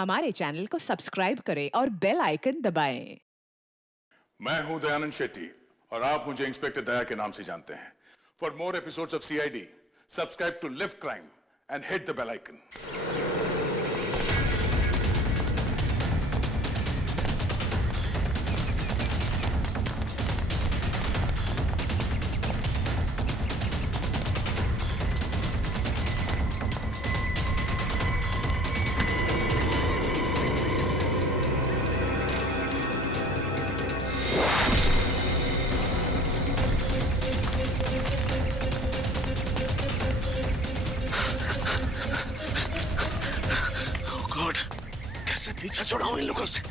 हमारे चैनल को सब्सक्राइब करें और बेल आइकन दबाएं। मैं हूं दयानंद शेट्टी और आप मुझे इंस्पेक्टर दया के नाम से जानते हैं। For more episodes of CID, subscribe to live crime and hit the bell icon. God, कैसे पीछा छुड़ाऊं इन लोगों से?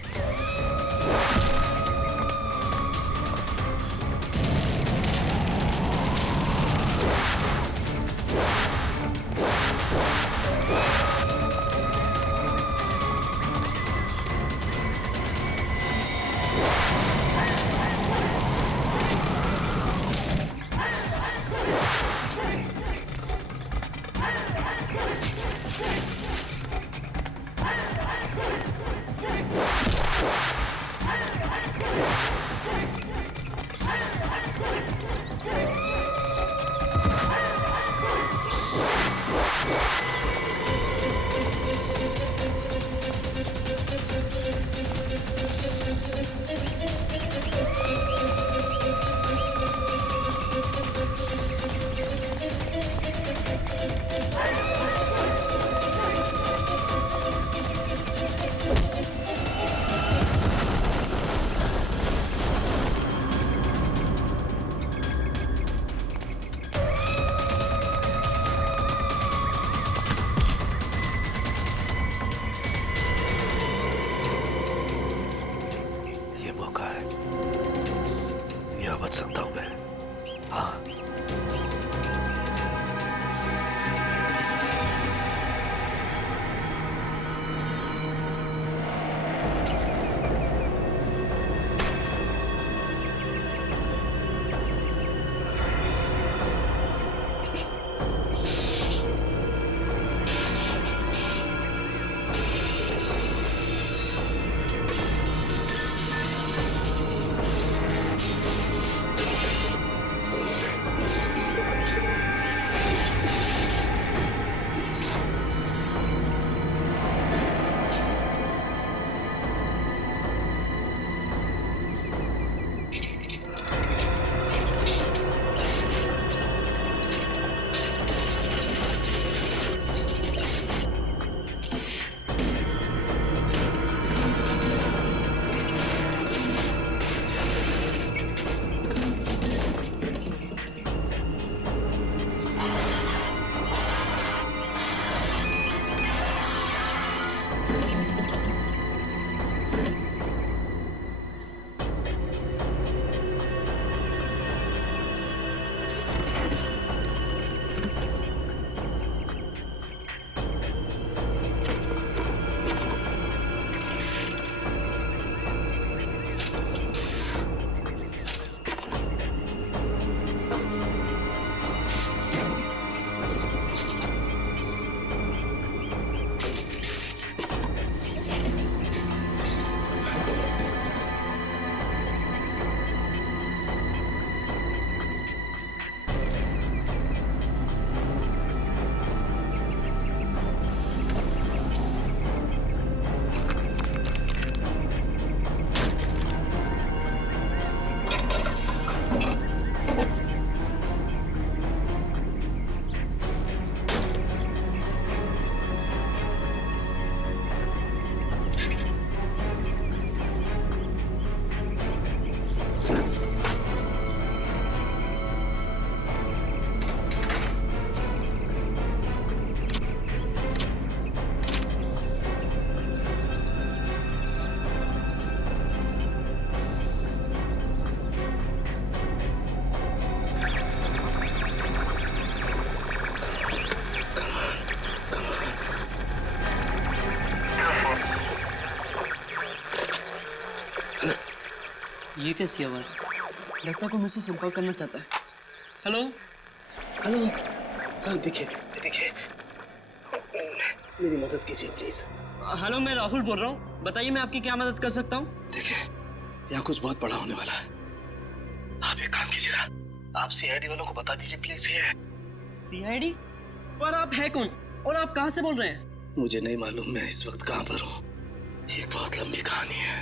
ये मौका है, यह बच सकता हूं मैं। हाँ, ये कैसी आवाज है? लगता है कोई मुझसे संपर्क करना चाहता है। Hello hello. हाँ, देखिए देखिए, मेरी मदद कीजिए प्लीज। हेलो, मैं राहुल बोल रहा हूँ। बताइए मैं आपकी क्या मदद कर सकता हूँ? देखिए, यहाँ कुछ बहुत बड़ा होने वाला है। आप एक काम कीजिएगा, आप सीआईडी वालों को बता दीजिए प्लीज। ये सीआईडी? पर आप है कौन और आप कहाँ से बोल रहे हैं? मुझे नहीं मालूम मैं इस वक्त कहाँ पर हूँ। ये बहुत लंबी कहानी है।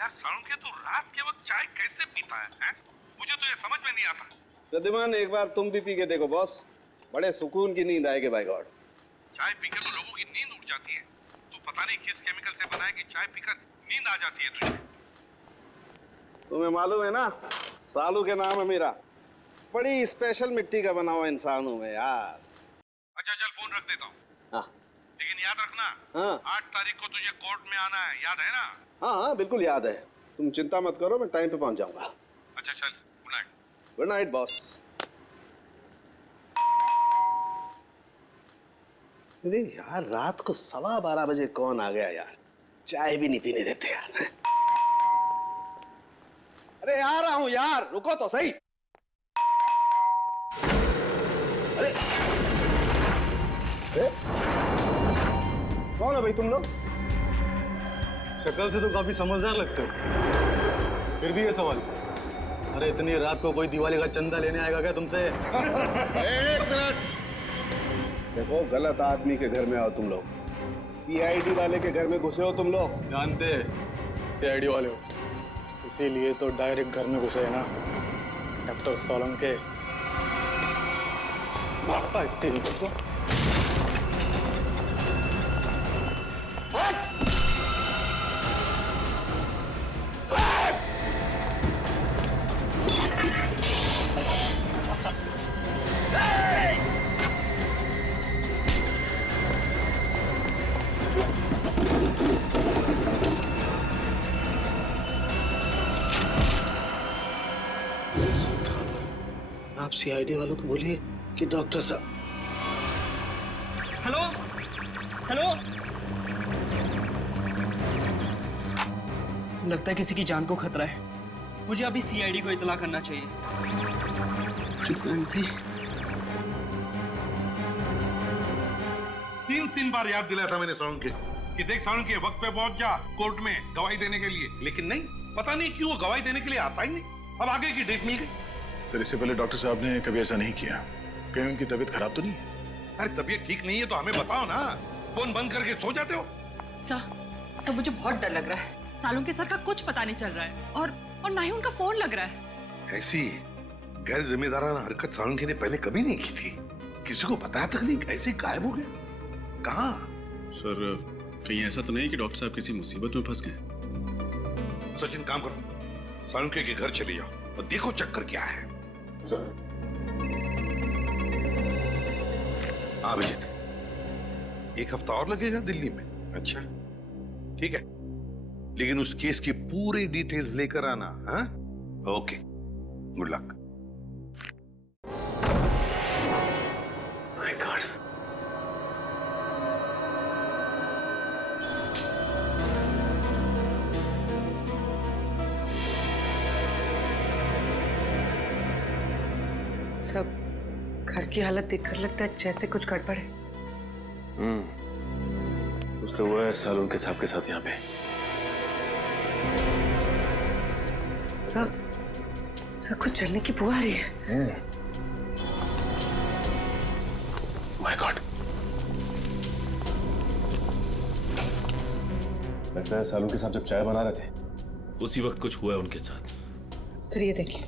यार सालुंखे तू रात के वक्त चाय कैसे पीता है? मुझे तो ये समझ में नहीं आता। प्रद्युमन, एक बार तुम भी पी के देखो बॉस, बड़े सुकून की नींद आएगी बाय गॉड। चाय पी के तो लोगों की नींद उड़ जाती है। तू पता नहीं किस केमिकल से बना है कि चाय पीकर नींद आ जाती है तुझे। तुम्हें मालूम है ना, सालू के नाम है मेरा। बड़ी स्पेशल मिट्टी का बना हुआ इंसान हूं मैं यार। अच्छा चल, फोन रख देता हूँ। हाँ लेकिन याद रखना, हाँ 8 तारीख को तुझे कोर्ट में आना है, याद है ना? हाँ हाँ बिल्कुल याद है। तुम चिंता मत करो, मैं टाइम पे पहुंच जाऊंगा। अच्छा चल, good night. Good night boss. अरे यार, रात को 12:15 बजे कौन आ गया यार? चाय भी नहीं पीने देते यार। अरे आ रहा हूं यार, रुको तो सही। अरे अरे कौन है भाई तुम लोग? शक्ल से तो काफी समझदार लगते हो, फिर भी ये सवाल। अरे इतनी रात को कोई दिवाली का चंदा लेने आएगा क्या तुमसे? एक मिनट, देखो गलत आदमी के घर में आओ तुम लोग। सीआईडी वाले के घर में घुसे हो तुम लोग। जानते सीआईडी वाले हो, इसीलिए तो डायरेक्ट घर में घुसे है ना। डॉक्टर सोलंके भागता इतनी को। आप सीआईडी वालों को बोलिए कि डॉक्टर साहब। हेलो हेलो, लगता है किसी की जान को खतरा है। मुझे अभी सीआईडी को इत्तला करना चाहिए। फ्रीक्वेंसी 3 बार याद दिलाया था मैंने सालुंखे कि देख सालुंखे, वक्त पे पहुंच जा कोर्ट में गवाही देने के लिए, लेकिन नहीं, पता नहीं क्यों वो गवाही देने के लिए आता ही नहीं। अब आगे की डेट मिल गई। सर, इससे पहले डॉक्टर साहब ने कभी ऐसा नहीं किया। कहीं उनकी तबीयत खराब तो नहीं है? अरे तबीयत ठीक नहीं है तो हमें बताओ ना, फोन बंद करके सो जाते हो। सर मुझे बहुत डर लग रहा है। सालुंखे सर का कुछ पता नहीं चल रहा है और ना ही उनका फोन लग रहा है। ऐसी गैर जिम्मेदाराना हरकत सालुंखे ने पहले कभी नहीं की थी। किसी को बताया तक नहीं, ऐसे गायब हो गया। कहाँ? सर कहीं ऐसा तो नहीं कि डॉक्टर साहब किसी मुसीबत में फंस गए? सचिन, काम करो, सालुंखे के घर चले जाओ और देखो चक्कर क्या है। अभिजीत, 1 हफ्ता और लगेगा दिल्ली में? अच्छा ठीक है, लेकिन उस केस की पूरी डिटेल्स लेकर आना। हाँ, okay, good luck. My God, सब घर की हालत देखकर लगता है जैसे कुछ गड़बड़ है। कुछ तो हुआ है सालुंखे साहब के साथ यहाँ पे। सब कुछ जलने की बुआ आ रही है। माय गॉड, लगता है सालुंखे साहब जब चाय बना रहे थे उसी वक्त कुछ हुआ है उनके साथ। सर ये देखिए,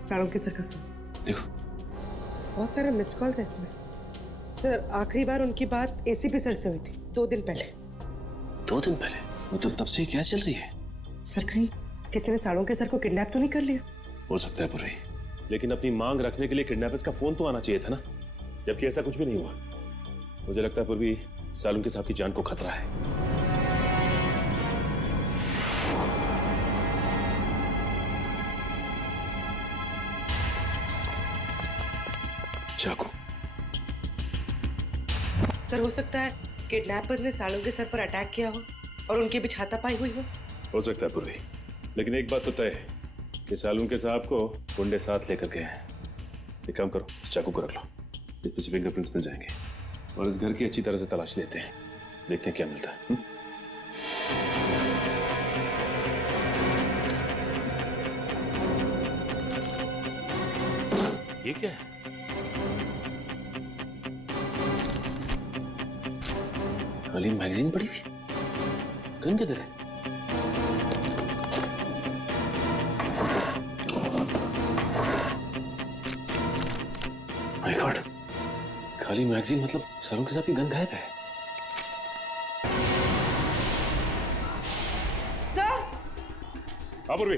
सालुंखे सर का फोन। देखो, बहुत सारे मिस कॉल्स है इसमें। सर आखिरी बार उनकी बात एसीपी सर से हुई थी 2 दिन पहले। 2 दिन पहले? मतलब तब से क्या चल रही है? सर कहीं किसी ने सालुंखे सर को किडनैप तो नहीं कर लिया? हो सकता है पुर्री, लेकिन अपनी मांग रखने के लिए किडनैपर्स का फोन तो आना चाहिए था ना, जबकि ऐसा कुछ भी नहीं हुआ। मुझे लगता है पुर्री सालुंखे साहब की जान को खतरा है। चाकू। सर हो सकता है किडनैपर्स ने सालुंखे सर पर अटैक किया हो और उनके बीच हाथापाई हुई हो सकता है पुर्री, लेकिन एक बात तो तय है कि सालुंखे साहब को गुंडे साथ लेकर गए हैं। एक काम करो, इस चाकू को रख लो, इसमें से फिंगरप्रिंट्स मिल जाएंगे और इस घर की अच्छी तरह से तलाश लेते हैं, देखते हैं क्या मिलता है। ये क्या है? खाली मैगजीन पड़ी हुई, गन किधर है? माय गॉड, खाली मैगजीन मतलब सालुंखे के साथ की गन गायब है। सर, हाँ पूर्वी।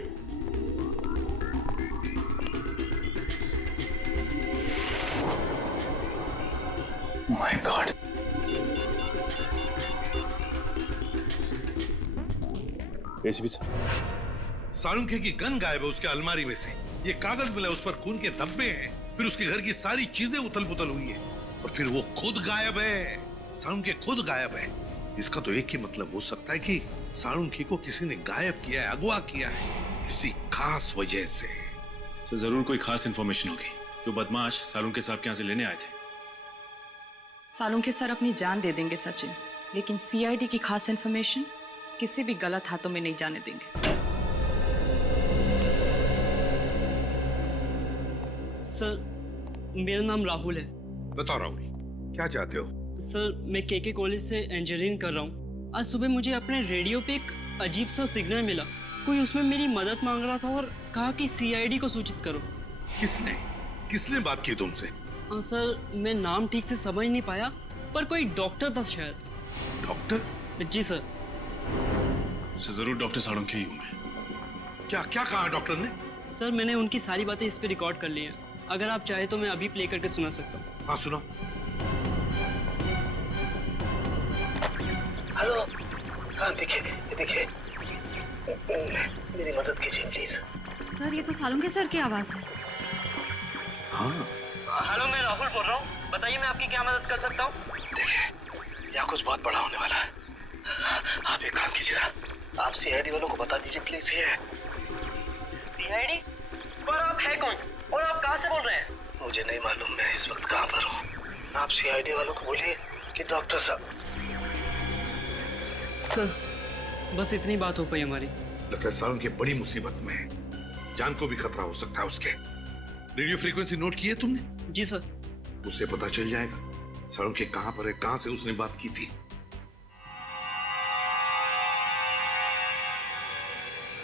माय गॉड, एसीपी साहब, सालुंखे की गन गायब है उसके अलमारी में से। ये कागज मिला, उस पर खून के धब्बे हैं, फिर उसके घर की सारी चीजें उथल पुथल हुई है और फिर वो खुद गायब है। सालुंखे खुद गायब है। इसका तो एक ही मतलब हो सकता है कि सालुंखे को किसी ने गायब किया है, अगवा किया है किसी खास वजह से। सर जरूर कोई खास इंफॉर्मेशन होगी जो बदमाश सालुंखे साहब के यहाँ से लेने आए थे। सालुंखे सर अपनी जान दे देंगे सचिन, लेकिन सीआईडी की खास इंफॉर्मेशन किसी भी गलत हाथों में नहीं जाने देंगे। सर मेरा नाम राहुल है। बताओ राहुल, क्या चाहते हो? सर मैं केके कॉलेज से इंजीनियरिंग कर रहा हूँ। आज सुबह मुझे अपने रेडियो पे एक अजीब सा सिग्नल मिला। कोई उसमें मेरी मदद मांग रहा था और कहा कि सीआईडी को सूचित करो। किसने किसने बात की तुमसे? सर मैं नाम ठीक से समझ नहीं पाया, पर कोई डॉक्टर था शायद। डॉक्टर? जी सर। जरूर डॉक्टर सालुंखे ही होंगे। क्या क्या कहा डॉक्टर ने? सर मैंने उनकी सारी बातें इस पे रिकॉर्ड कर ली हैं। अगर आप चाहे तो मैं अभी प्ले करके सुना सकता हूँ। हाँ सुनो। हेलो, हाँ देखिए देखिए, मेरी मदद कीजिए प्लीज। सर ये तो सालुंखे सर की आवाज है। हाँ हेलो, मैं राहुल बोल रहा हूँ। बताइए मैं आपकी क्या मदद कर सकता हूँ? देखिए यहाँ कुछ बहुत बड़ा होने वाला है। आप एक काम कीजिएगा, आप सीआईडी वालों को बता दीजिए प्लीज। ये सीआईडी? पर आप है कौन और आप कहाँ से बोल रहे हैं? मुझे नहीं मालूम मैं इस वक्त कहाँ पर हूँ। आप सीआईडी वालों को बोलिए कि डॉक्टर साहब। सर बस इतनी बात हो पाई हमारी। लगता है सालुंखे बड़ी मुसीबत में है, जान को भी खतरा हो सकता है उसके। रेडियो फ्रीक्वेंसी नोट की है तुमने? जी सर। उससे पता चल जाएगा सालुंखे कहाँ पर है, कहाँ से उसने बात की थी।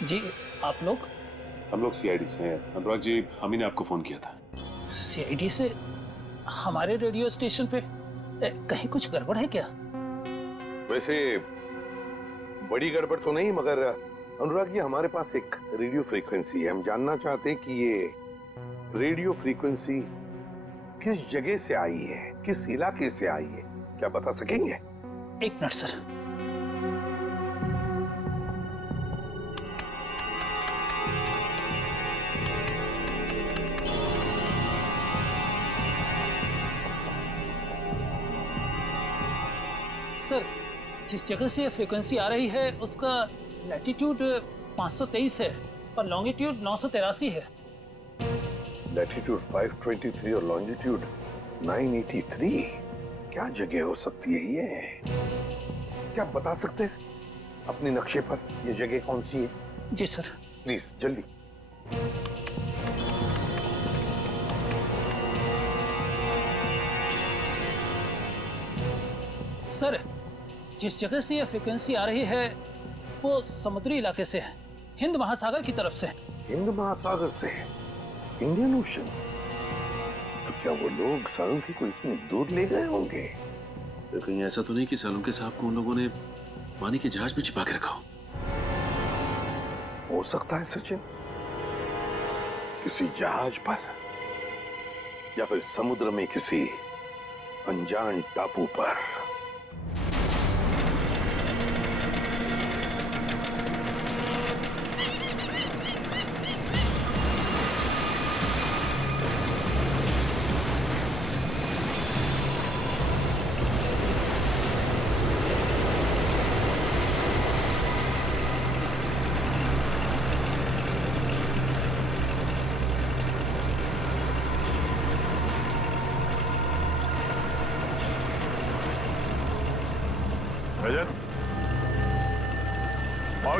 जी आप लोग? हम लोग सीआईडी से हैं। अनुराग जी, हम ही ने आपको फोन किया था। सीआईडी से? हमारे रेडियो स्टेशन पे कहीं कुछ गड़बड़ है क्या? वैसे बड़ी गड़बड़ तो नहीं, मगर अनुराग जी हमारे पास एक रेडियो फ्रीक्वेंसी है। हम जानना चाहते हैं कि ये रेडियो फ्रीक्वेंसी किस जगह से आई है, किस इलाके से आई है, क्या बता सकेंगे? एक मिनट सर। सर जिस जगह से फ्रीक्वेंसी आ रही है उसका लैटिट्यूड 523 है और लॉन्गिट्यूड 983 है। लैटिट्यूड 523 और लॉन्जिट्यूड 983। क्या जगह हो सकती है ये? क्या आप बता सकते हैं अपने नक्शे पर ये जगह कौन सी है? जी सर। प्लीज जल्दी। सर जिस जगह से ये फ्रीक्वेंसी आ रही है वो समुद्री इलाके से है, हिंद महासागर की तरफ से। हिंद महासागर से? Indian ocean? तो क्या वो लोग सालुंखे को इतनी दूर ले गए होंगे? सर कहीं ऐसा तो नहीं कि सालुंखे साहब को उन लोगों ने पानी के जहाज में छिपा के रखा हो सकता है सचिन, किसी जहाज पर या फिर समुद्र में किसी अनजान टापू पर।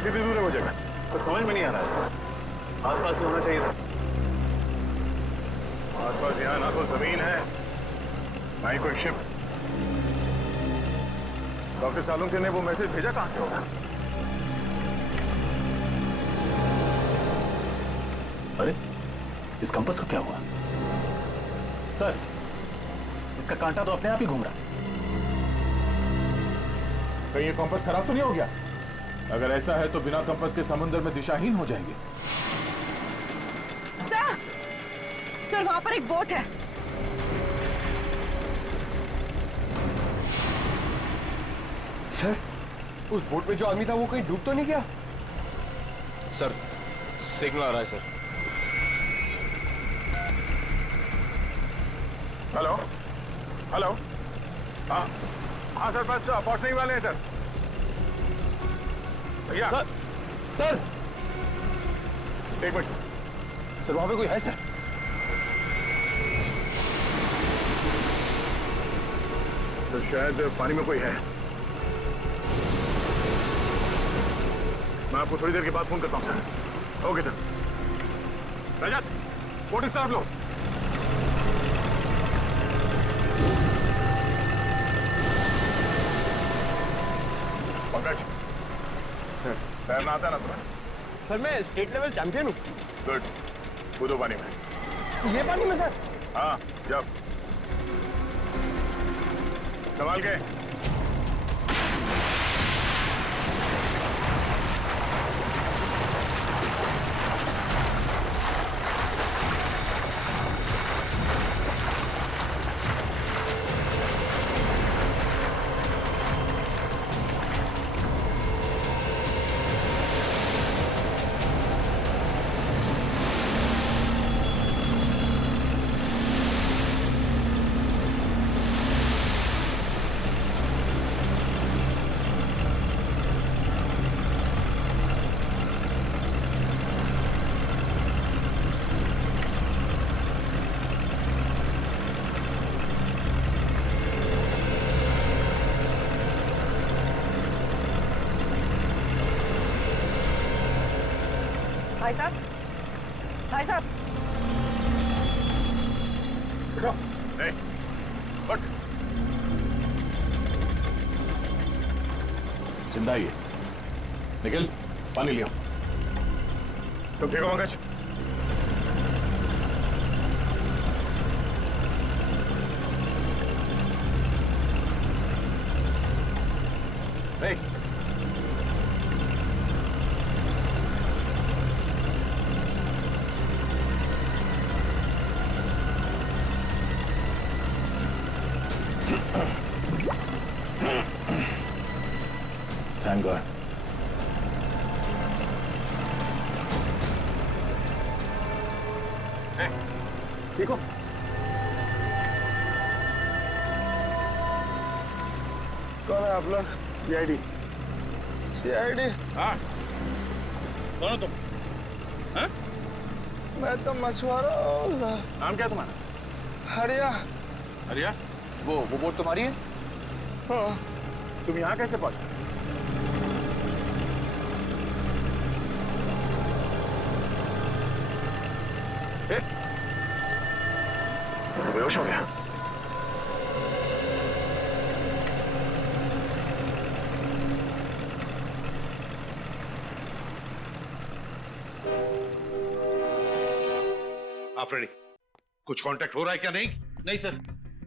कितनी दूर है वो जगह? कुछ समझ में नहीं आ रहा है सर। आसपास में होना चाहिए था। आसपास यहाँ ना तो जमीन है ना ही कोई शिप। डॉक्टर सालुंके ने वो मैसेज भेजा कहां से होगा? अरे इस कंपास को क्या हुआ? सर इसका कांटा तो अपने आप ही घूम रहा है। कहीं ये कंपास खराब तो नहीं हो गया? अगर ऐसा है तो बिना कंपास के समुद्र में दिशाहीन हो जाएंगे। सर वहां पर एक बोट है। सर उस बोट में जो आदमी था वो कहीं डूब तो नहीं गया? सर सिग्नल आ रहा है सर। Hello hello. हाँ हाँ सर, बस पहुंचने ही वाले हैं सर। भैया सर सर एक मिनट सर, वहां पे कोई है सर? तो शायद पानी में कोई है। मैं आपको थोड़ी देर के बाद फोन करता हूं sir. Okay sir. Rajat boat इस तरफ लो। पंकज सर तैरना आता है ना तुम्हें? सर मैं स्टेट लेवल चैंपियन हूँ। गुड, कूदो पानी में। ये पानी में सर? हाँ जब संभाल के। भाई साहब, भाई साहब। नहीं, बट जिंदा ही है। निखिल पानी लिया। तुम ठीक हो पंकज? नहीं Thank God. ठीक हो? कौन है आप लोग? CID। CID? हाँ कौन हो तुम? हाँ? मैं तो मछुआरा हूँ। नाम क्या तुम्हारा? हरिया। हरिया? वो बोट तुम्हारी है? हाँ। तुम यहाँ कैसे पहुंचे? बेहोश हो गया। फ्रेडी, कुछ कांटेक्ट हो रहा है क्या? नहीं नहीं सर,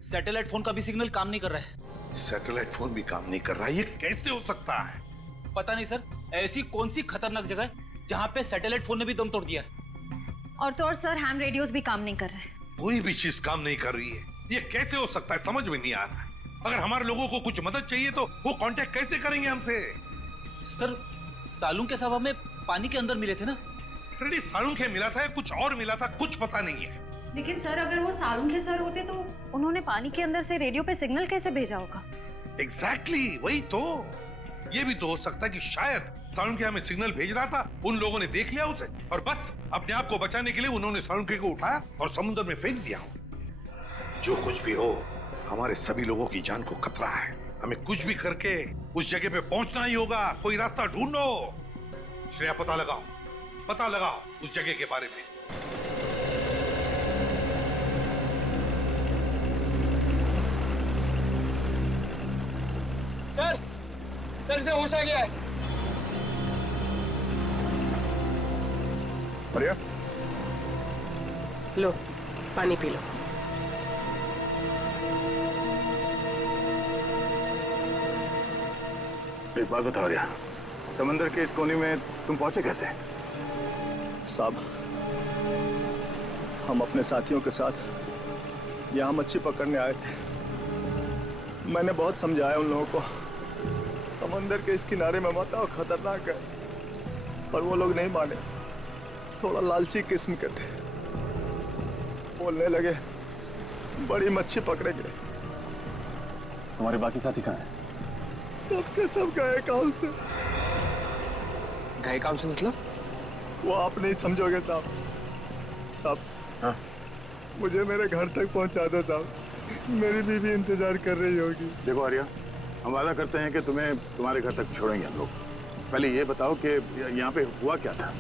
सैटेलाइट फोन का भी सिग्नल काम नहीं कर रहा है। सैटेलाइट फोन भी काम नहीं कर रहा है? ये कैसे हो सकता है? पता नहीं सर, ऐसी कौन सी खतरनाक जगह है जहां पे सैटेलाइट फोन ने भी दम तोड़ दिया है। और तो और सर, हैम रेडियोस भी काम नहीं कर रहे। कोई भी चीज काम नहीं कर रही है। ये कैसे हो सकता है? समझ में नहीं आ रहा है। अगर हमारे लोगों को कुछ मदद चाहिए तो वो कांटेक्ट कैसे करेंगे हमसे? सर सालुंके के साहब हमें पानी के अंदर मिले थे ना। फ्रेडी, सालुंके मिला था या कुछ और मिला था? कुछ पता नहीं है। लेकिन सर, अगर वो सालुंके सर होते तो उन्होंने पानी के अंदर से रेडियो पे सिग्नल कैसे भेजा होगा? एग्जैक्टली, वही तो। ये भी तो हो सकता है कि शायद सालुंके हमें सिग्नल भेज रहा था, उन लोगों ने देख लिया उसे और बस अपने आप को बचाने के लिए उन्होंने सालुंके को उठाया और समुद्र में फेंक दिया। जो कुछ भी हो, हमारे सभी लोगों की जान को खतरा है। हमें कुछ भी करके उस जगह पे पहुंचना ही होगा। कोई रास्ता ढूंढो। श्रेया पता लगाओ उस जगह के बारे में। सर इसे होश आ गया है। बढ़िया, लो पानी पी लो। एक बात बताओ रिया, समंदर के इस कोने में तुम पहुंचे कैसे? साहब, हम अपने साथियों के साथ यहाँ मच्छी पकड़ने आए थे। मैंने बहुत समझाया उन लोगों को, समंदर के इस किनारे में मत आओ, खतरनाक है, पर वो लोग नहीं माने। थोड़ा लालची किस्म के थे, बोलने लगे बड़ी मच्छी पकड़ेंगे। तुम्हारे बाकी साथी कहाँ हैं? सबके सब गए काम से। गए काम से मतलब? वो आप नहीं समझोगे साहब। साहब, हाँ? मुझे मेरे घर तक पहुंचा दो साहब, मेरी बीवी इंतजार कर रही होगी। देखो आर्या, हम वादा करते हैं कि तुम्हें तुम्हारे घर तक छोड़ेंगे हम लोग। पहले ये बताओ कि यहाँ पे हुआ क्या था?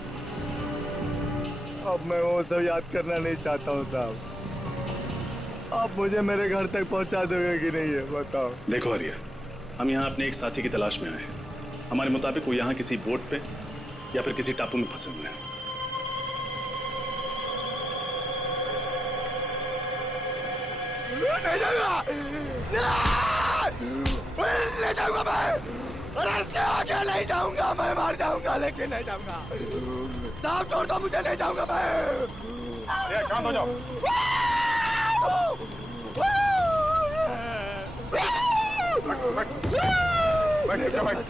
अब मैं वो सब याद करना नहीं चाहता हूँ साहब। आप मुझे मेरे घर तक पहुँचा दोगे कि नहीं है बताओ। देखो आर्या, हम यहाँ अपने एक साथी की तलाश में आए हैं। हमारे मुताबिक वो यहाँ किसी बोट पे या फिर किसी टापू में फंसे हुए हैं। नहीं जाऊंगा, नहीं जाऊंगा मैं, और इसके आगे नहीं जाऊंगा, मैं मर जाऊंगा लेकिन नहीं जाऊंगा। साहब छोड़ दो मुझे, नहीं जाऊंगा मैं। शांत हो जाओ। बैठ।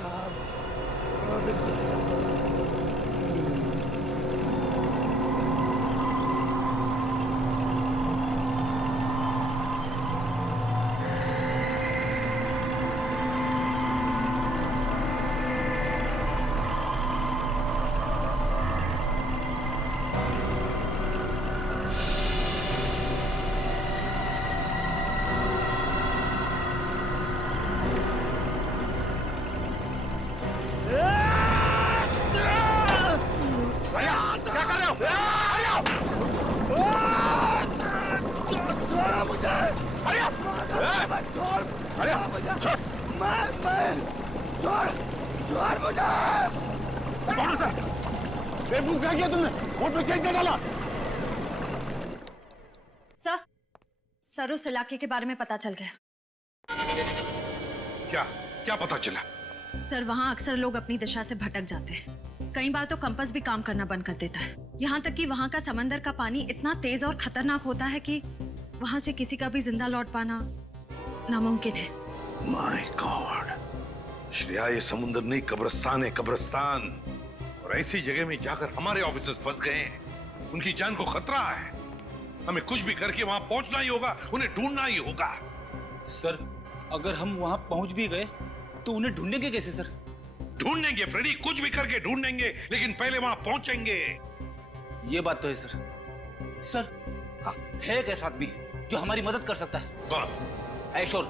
सर उस इलाके के बारे में पता चल गया। क्या पता चला? सर वहाँ अक्सर लोग अपनी दिशा से भटक जाते हैं। कई बार तो कंपास भी काम करना बंद कर देता है। यहाँ तक कि वहाँ का समंदर का पानी इतना तेज और खतरनाक होता है कि वहाँ से किसी का भी जिंदा लौट पाना नामुमकिन है। माय गॉड, श्रेया ये समुंदर नहीं कब्रिस्तान है, कब्रिस्तान। और ऐसी जगह में जाकर हमारे ऑफिसर्स फंस गए हैं। उनकी जान को खतरा है। हमें कुछ भी करके वहां पहुंचना ही होगा, उन्हें ढूंढना ही होगा। सर अगर हम वहां पहुंच भी गए तो उन्हें ढूंढेंगे कैसे सर? ढूंढेंगे फ्रेडी, कुछ भी करके ढूंढेंगे, लेकिन पहले वहां पहुंचेंगे। ये बात तो है सर। सर हाँ, है एक ऐसा आदमी जो हमारी मदद कर सकता है। कौन? ऐशोर।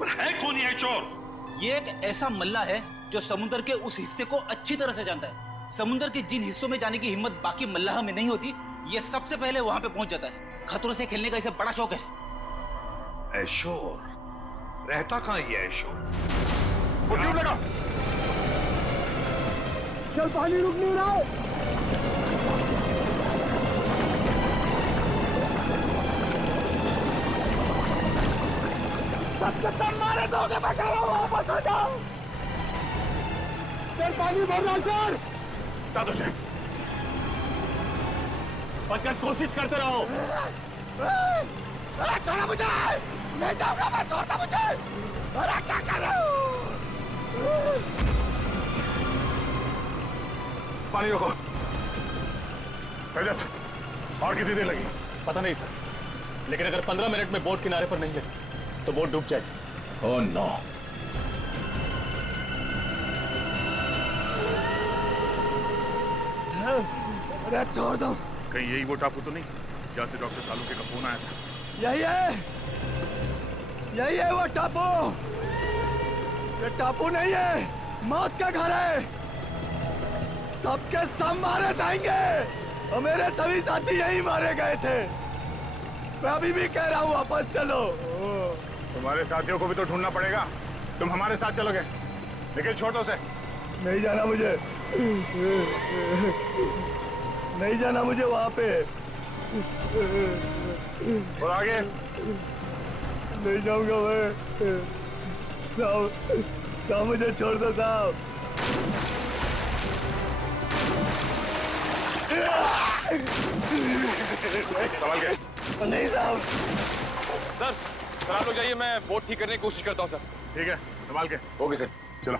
पर है कौन ये ऐशोर? ये एक ऐसा मल्ला है जो समुद्र के उस हिस्से को अच्छी तरह से जानता है। समुद्र के जिन हिस्सों में जाने की हिम्मत बाकी मल्लाह में नहीं होती, ये सबसे पहले वहां पे पहुंच जाता है। खतरों से खेलने का इसे बड़ा शौक है। ऐशोर रहता कहाँ ये ऐशोर? लगा। चल पानी रुक नहीं रहा। मारे दोगे, मैं कह रहा हूँ वापस आ जाओ। चल पानी भर रहा सर। बचकर कोशिश करते रहो। छोड़ा मुझे, नहीं जाऊंगा मैं, छोड़ता मुझे। अरे क्या कर रहे हो? पानी रोको। और कितनी देर लगी? पता नहीं सर, लेकिन अगर 15 मिनट में बोट किनारे पर नहीं लगी तो बोट डूब जाएगी। Oh no. अरे छोड़ दो। कहीं यही वो टापू तो नहीं जहाँ से डॉक्टर सालुंखे का फोन आया था? यही है वो टापू। ये टापू नहीं है, मौत का घर है। सबके सब मारे जाएंगे और मेरे सभी साथी यही मारे गए थे। मैं अभी भी कह रहा हूँ वापस चलो। तुम्हारे साथियों को भी तो ढूंढना पड़ेगा। तुम हमारे साथ चलोगे, लेकिन छोटों से नहीं जाना मुझे, नहीं जाना मुझे वहां पे। और आगे नहीं जाऊंगा मैं। साहब, साहब मुझे छोड़ दो साहब। संभाल के। नहीं साहब। सर आप लोग जाइए, मैं बोट ठीक करने की कोशिश करता हूँ सर। ठीक है, संभाल के। ओके सर, चलो।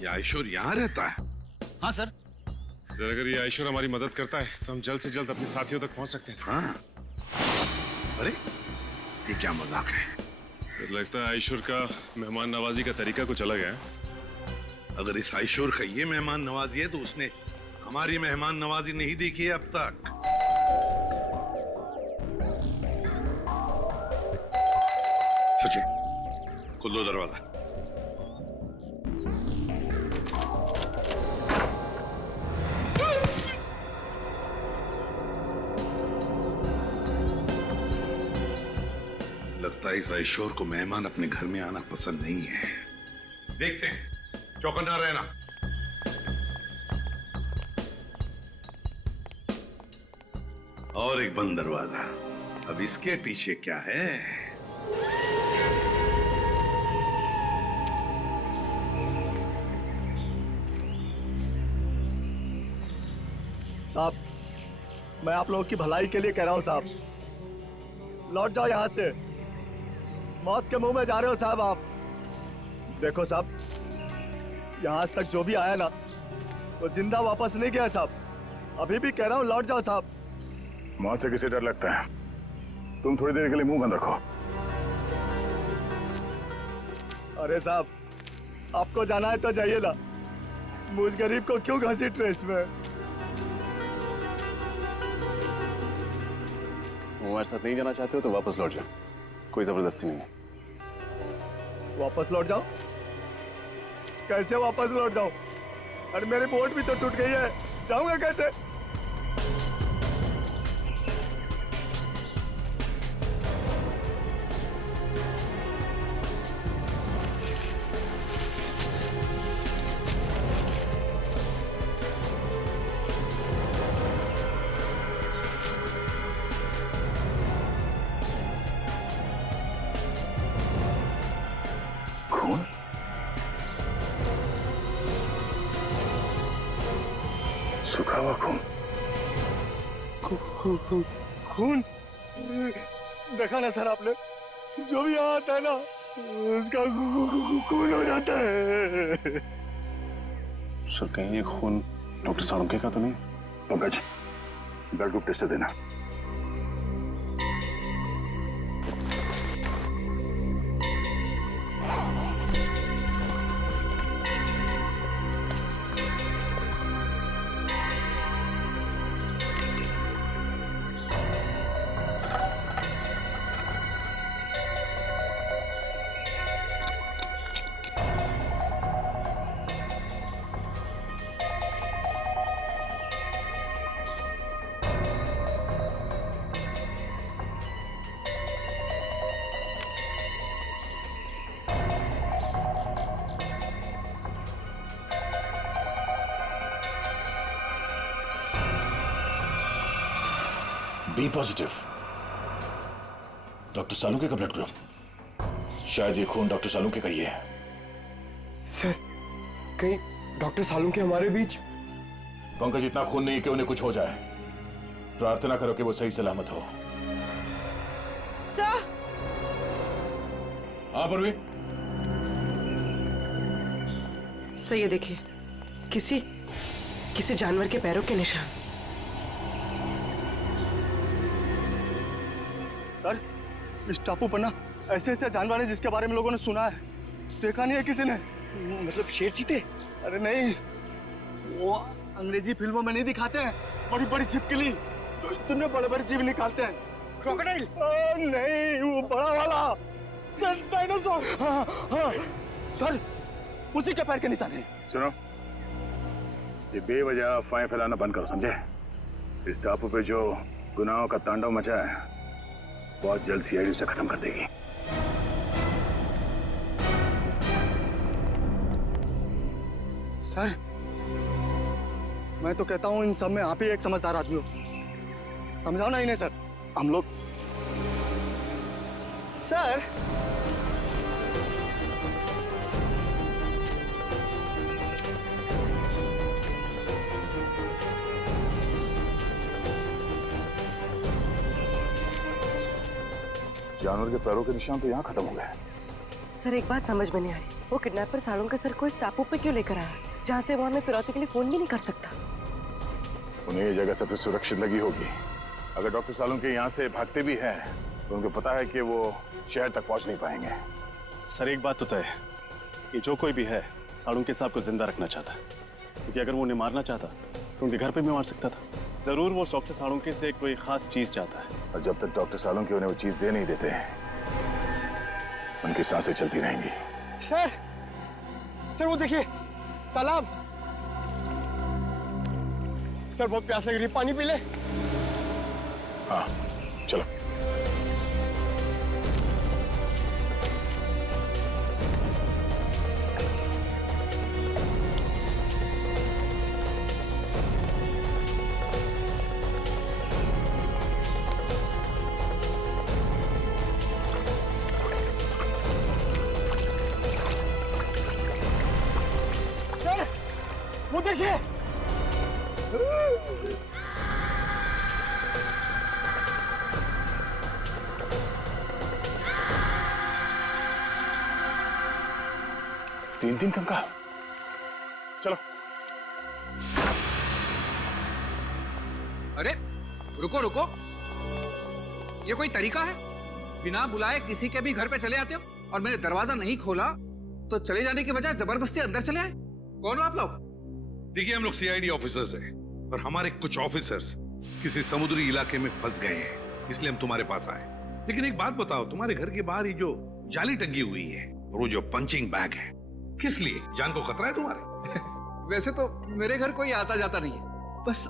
ये आयशुर यहाँ रहता है? हाँ सर। सर अगर ये आयशुर हमारी मदद करता है तो हम जल्द से जल्द अपने साथियों तक पहुंच सकते हैं। हाँ। अरे ये क्या मजाक है? सर लगता है आयशुर का मेहमान नवाजी का तरीका कुछ अलग है। अगर इस आयशुर का ये मेहमान नवाजी है तो उसने हमारी मेहमान नवाजी नहीं देखी है अब तक। सचिन खोल दो दरवाजा। लगता है इस आयशोर को मेहमान अपने घर में आना पसंद नहीं है। देखते हैं, चौकन्ना रहना। और एक बंद दरवाजा। अब इसके पीछे क्या है? साहब, मैं आप लोगों की भलाई के लिए कह रहा हूं साहब, लौट जाओ यहां से। मौत के मुंह में जा रहे हो साहब आप। देखो साहब, यहां आज तक जो भी आया ना वो जिंदा वापस नहीं गया साहब। अभी भी कह रहा हूं लौट जाओ साहब। मौत से किसे डर लगता है? तुम थोड़ी देर के लिए मुंह बंद रखो। अरे साहब, आपको जाना है तो जाइए ना, मुझ गरीब को क्यों घसीट रहे इसमें? हमारे साथ नहीं जाना चाहते हो तो वापस लौट जाओ, कोई जबरदस्ती नहीं है। वापस लौट जाओ? कैसे वापस लौट जाऊं? अरे मेरी बोट भी तो टूट गई है, जाऊंगा कैसे? खून? सूखा हुआ खून? खून? देखा ना सर आपने, जो भी यहाँ आता है ना उसका खून हो जाता है। सर कहीं ये खून डॉक्टर सालुंके का तो नहीं? पंकज, ब्लड ग्रुप टेस्ट देना। बी पॉजिटिव, डॉक्टर सालुंके का ब्लड ग्रुप। शायद ये खून डॉक्टर सालुंके का ही है। सर, कहीं डॉक्टर सालुंके हमारे बीच? पंकज, इतना खून नहीं कि उन्हें कुछ हो जाए। प्रार्थना करो कि वो सही सलामत हो। सर, हाँ परवीन, सर ये देखिए, किसी जानवर के पैरों के निशान। सर इस टापू पर ना ऐसे ऐसे जानवर हैं जिसके बारे में लोगों ने सुना है, देखा नहीं है किसी ने। मतलब शेर चीते? अरे नहीं, वो अंग्रेजी फिल्मों में नहीं दिखाते हैं, बड़ी बड़ी छिपकली जो इतने बड़े बड़े जीव निकालते हैं। क्रोकोडाइल? नहीं, वो बड़ा वाला डायनासोर। हाँ हाँ सर, उसी के पैर के निशान है। सुनो, ये बेवजह अफवाहें फैलाना बंद करो, समझे? इस टापू पे जो गुनाहों का तांडव मचा है बहुत जल्द सीआईडी उसे खत्म कर देगी। सर मैं तो कहता हूँ इन सब में आप ही एक समझदार आदमी हो, समझाओ ना इन्हें। सर हम लोग सर जानवर के पैरों के निशान तो यहाँ खत्म हो गए। सर एक बात समझ में नहीं आ रही, वो किडनैपर सालों के सर को इस टापू पे क्यों लेकर आया, जहाँ से वो हमें फिरौती के लिए फोन भी नहीं कर सकता। उन्हें ये जगह सबसे सुरक्षित लगी होगी। अगर डॉक्टर सालों के यहाँ से भागते भी हैं तो उनको पता है कि वो शहर तक पहुँच नहीं पाएंगे। सर एक बात तो तय है, ये जो कोई भी है सालुंके साहब को जिंदा रखना चाहता, क्योंकि अगर वो उन्हें मारना चाहता तो उनके घर पे भी मार सकता था। जरूर वो डॉक्टर सालुंके से कोई खास चीज चाहता है, और जब तक डॉक्टर सालुंके उन्हें वो चीज दे नहीं देते हैं उनकी सांसें चलती रहेंगी। सर वो देखिए तालाब। सर बहुत प्यास लग रही है, पानी पी ले। हाँ चलो। वो देखिए, तीन कंकाल। चलो। अरे रुको रुको, ये कोई तरीका है? बिना बुलाए किसी के भी घर पे चले आते हो और मैंने दरवाजा नहीं खोला तो चले जाने के बजाय जबरदस्ती अंदर चले आए। कौन हो आप लोग? देखिए हम लोग सीआईडी ऑफिसर्स हैं और हमारे कुछ ऑफिसर्स किसी समुद्री इलाके में फंस गए हैं, इसलिए हम तुम्हारे पास आए। लेकिन एक बात बताओ, तुम्हारे घर के बाहर ये जो जाली टंगी हुई है और वो जो पंचिंग बैग है, किस लिए? जान को खतरा है तुम्हारे? वैसे तो मेरे घर कोई आता जाता नहीं है, बस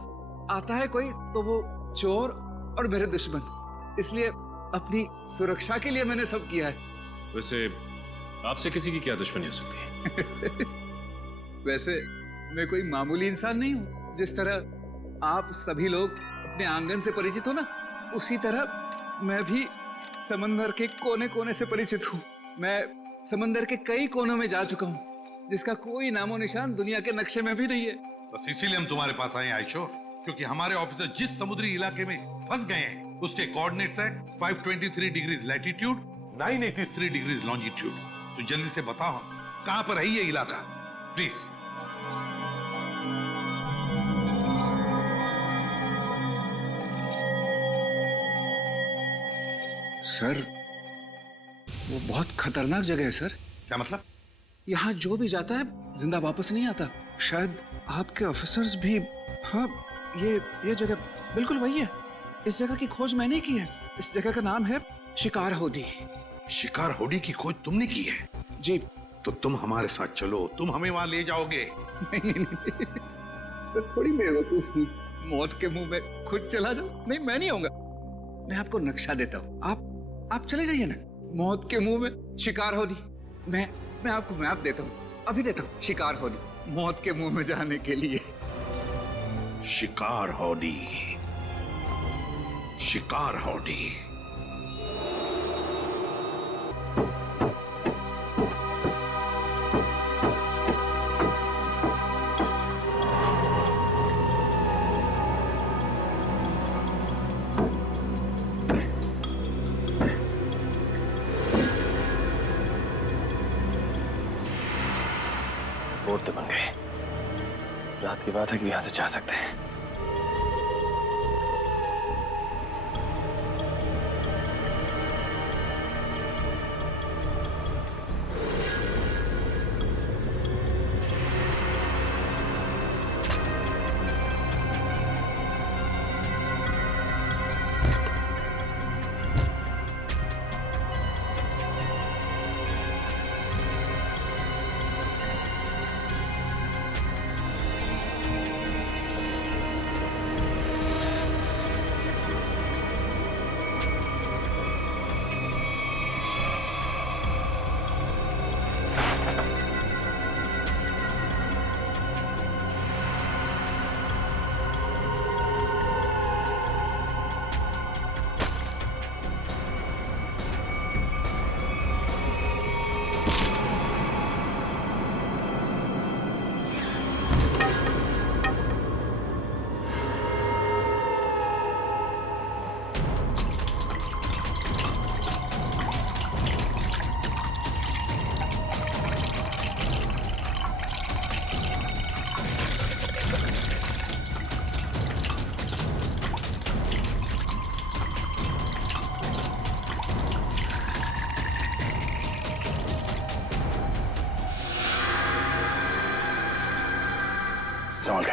आता है कोई तो वो चोर और मेरे दुश्मन, इसलिए अपनी सुरक्षा के लिए मैंने सब किया है। वैसे आपसे किसी की क्या दुश्मनी हो सकती है? वैसे मैं कोई मामूली इंसान नहीं हूँ। जिस तरह आप सभी लोग अपने आंगन से परिचित हो ना, उसी तरह मैं भी समंदर के कोने कोने से परिचित हूँ। मैं समंदर के कई कोनों में जा चुका हूँ, जिसका कोई नामो निशान दुनिया के नक्शे में भी नहीं है। बस इसीलिए हम तुम्हारे पास आए आयशो, क्योंकि हमारे ऑफिसर जिस समुद्री इलाके में फंस गए हैं उसके कोऑर्डिनेट्स है 523 डिग्रीज लैटिट्यूड, 983 डिग्रीज लॉन्जिट्यूड। तो जल्दी से बताओ कहां पर है ये इलाका, प्लीज। सर वो बहुत खतरनाक जगह है सर। क्या मतलब? यहाँ जो भी जाता है जिंदा वापस नहीं आता। शायद आपके ऑफिसर्स भी। हाँ ये जगह बिल्कुल वही है। इस जगह की खोज मैंने की है। इस जगह का नाम है शिकार होडी। शिकार होडी की खोज तुमने की है? जी। तो तुम हमारे साथ चलो, तुम हमें वहां ले जाओगे। नहीं तो थोड़ी बेवकूफ हूँ, मौत के मुंह में खुद चला जाओ। नहीं मैं नहीं आऊंगा, मैं आपको नक्शा देता हूँ, आप चले जाइए ना। मौत के मुंह में शिकार होडी। मैं आपको मैप देता हूँ, अभी देता हूँ। शिकार होडी, मौत के मुंह में जाने के लिए। शिकार होडी, शिकार होडी। बोर्ड दबाएं। रात की बात है कि यहाँ से जा सकते हैं। संभाल के।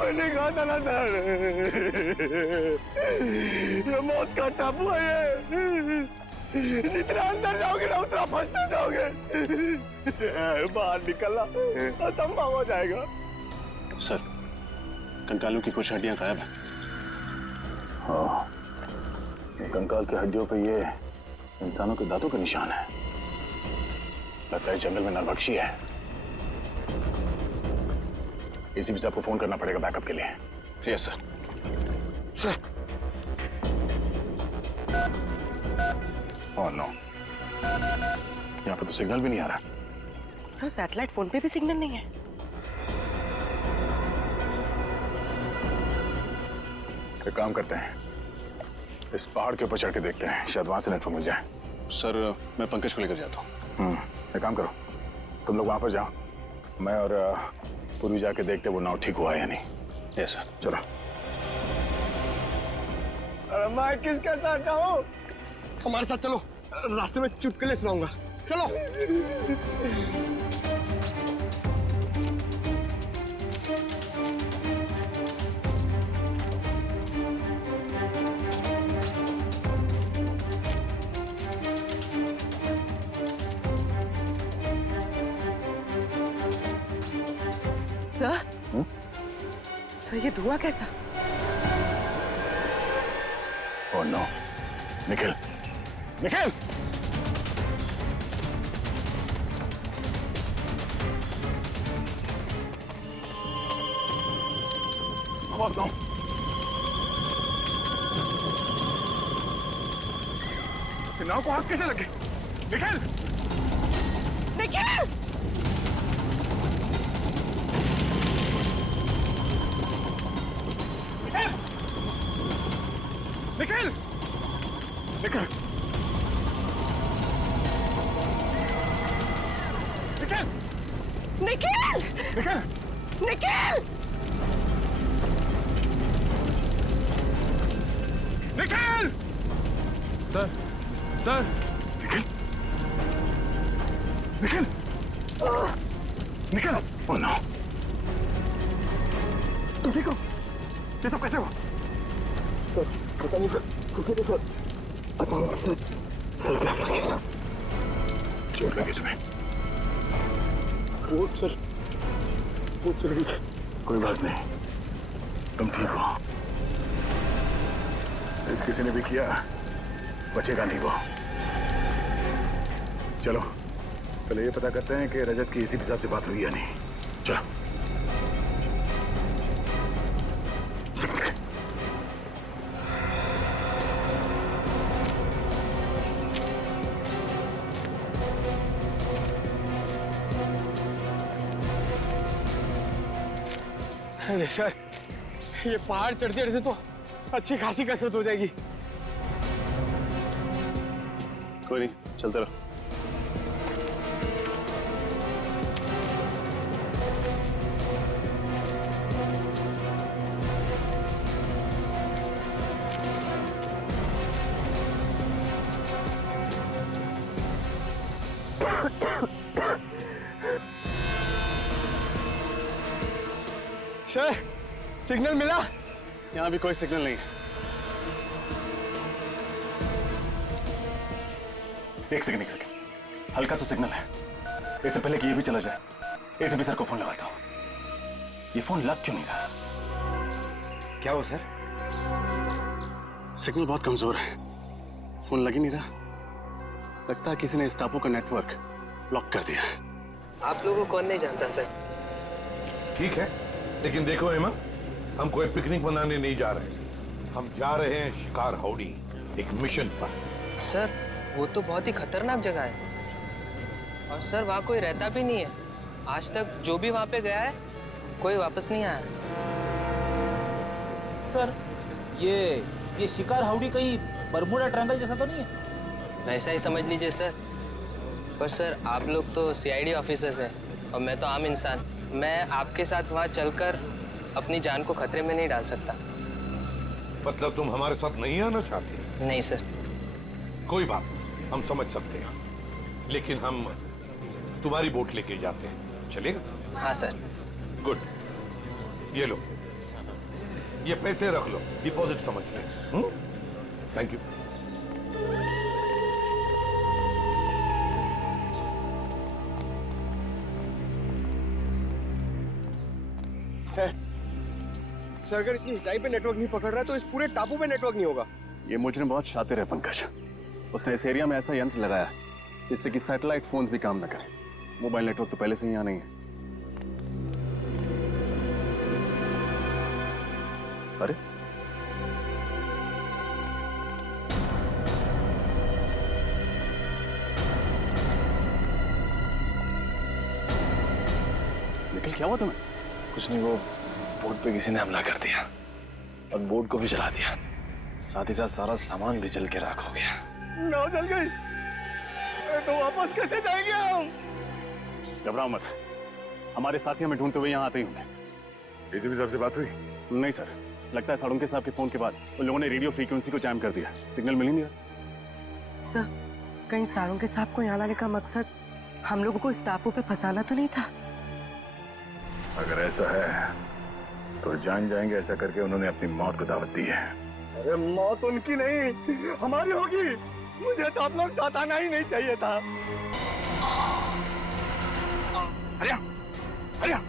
मैंने कहा था ना सर, ये मौत का टापू है ये। जितना अंदर जाओगे ना उतना फंसते जाओगे। बाहर निकलना असंभव हो जाएगा। सर, कंकालों की कुछ हड्डियां गायब हैं। हाँ, कंकाल की हड्डियों पे ये इंसानों के दांतों के निशान है। लगता है जंगल में नरभक्षी है। एसीपी साहब को फोन करना पड़ेगा बैकअप के लिए। Yes sir. Sir. Oh no, यहाँ पे तो सिग्नल भी नहीं आ रहा। सर, सैटेलाइट फोन पे भी सिग्नल नहीं है। एक काम करते हैं, इस पहाड़ के ऊपर चढ़ के देखते हैं, शायद वहां से नेटवर्क मिल जाए। सर, मैं पंकज को लेकर जाता हूँ। एक काम करो, तुम लोग वहां पर जाओ, मैं और पूर्वी जाके देखते वो नाव ठीक हुआ है या नहीं। Yes sir. चलो। अरे मैं किसके साथ जाऊं? हमारे साथ चलो, रास्ते में चुटकुले सुनाऊंगा। चलो। सर, सर ये धुआं कैसा? Oh no, Nikhil, Nikhil! अब बताओ, नाव को आग कैसे लगे? Nikhil! Nikhil! Nikhil! Nikhil! Nikhil! Nikhil! Nikhil! Nikhil! Nikhil! Sir, sir! Nikhil! Nikhil! Nikhil! Oh no! तुम ठीक हो? ये सब कैसे हुआ? पता नहीं किसी के साथ अचानक से सर पे हमला किया था। चोट लगी तुम्हें? वो सर, वो चल गई। कोई बात नहीं, तुम ठीक हो। इस किसी ने भी किया, बचेगा नहीं वो। चलो, पहले ये पता करते हैं कि रजत की एसीपी साहब से बात हुई या नहीं। चलो। अरे सर, ये पहाड़ चढ़ते चढ़ते तो अच्छी खासी कसरत हो जाएगी। कोई नहीं, चलते रहो। सर, सिग्नल मिला? यहाँ भी कोई सिग्नल नहीं है। एक सेकंड, हल्का सा सिग्नल है। इससे पहले कि ये भी चला जाए, एसीपी सर को फोन लगाता हूँ। ये फोन लग क्यों नहीं रहा? क्या हो सर? सिग्नल बहुत कमजोर है, फोन लग ही नहीं रहा। लगता है किसी ने इस टापू का नेटवर्क ब्लॉक कर दिया है। आप लोगों को कौन नहीं जानता सर। ठीक है, लेकिन देखो हेमा, हम कोई पिकनिक मनाने नहीं जा रहे। हम जा रहे हैं शिकार हाउडी, एक मिशन पर। सर, वो तो बहुत ही खतरनाक जगह है और सर वहाँ कोई रहता भी नहीं है। आज तक जो भी वहाँ पे गया है कोई वापस नहीं आया। सर, ये शिकार हाउडी कहीं बरमूडा ट्रायंगल जैसा तो नहीं है? वैसा ही समझ लीजिए सर। पर सर, आप लोग तो सीआईडी ऑफिसर्स हैं और मैं तो आम इंसान। मैं आपके साथ वहाँ चलकर अपनी जान को खतरे में नहीं डाल सकता। मतलब तुम हमारे साथ नहीं आना चाहते? नहीं सर। कोई बात नहीं, हम समझ सकते हैं, लेकिन हम तुम्हारी बोट लेके जाते हैं, चलेगा? हाँ सर। गुड, ये लो, ये पैसे रख लो, डिपॉजिट समझ के। Thank you. सर, अगर इतनी ऊंचाई पे नेटवर्क नहीं पकड़ रहा है तो इस पूरे टापू पे नेटवर्क नहीं होगा। ये मुजरिम बहुत शातिर है पंकज। उसने इस एरिया में ऐसा यंत्र लगाया जिससे कि सैटेलाइट फोन्स भी काम न करें। मोबाइल नेटवर्क तो पहले से ही यहाँ नहीं है। अरे निकल, क्या हुआ तुम्हें? कुछ नहीं, वो बोट पे किसी ने हमला कर दिया और बोट को भी जला दिया। साथ ही साथ सारा सामान भी जल के राख हो गया। नाव जल गई तो वापस कैसे जाएंगे हम? घबराओ मत, हमारे साथी हमें ढूंढते हुए यहाँ आते ही होंगे। एसीपी साहब से बात हुई? नहीं सर, लगता है साड़ुंके साहब के फोन के बाद उन लोगों ने रेडियो फ्रीक्वेंसी को जैम कर दिया। सिग्नल मिल ही नहीं रहा। सर, कहीं साड़ुंके साहब को यहाँ लाने का मकसद हम लोगों को इस टापू पे फंसाना तो नहीं था? अगर ऐसा है तो जान जाएंगे ऐसा करके उन्होंने अपनी मौत को दावत दी है। अरे मौत उनकी नहीं, हमारी होगी। मुझे तो आप लोग साथ आना ही नहीं चाहिए था। हरिया, हरिया,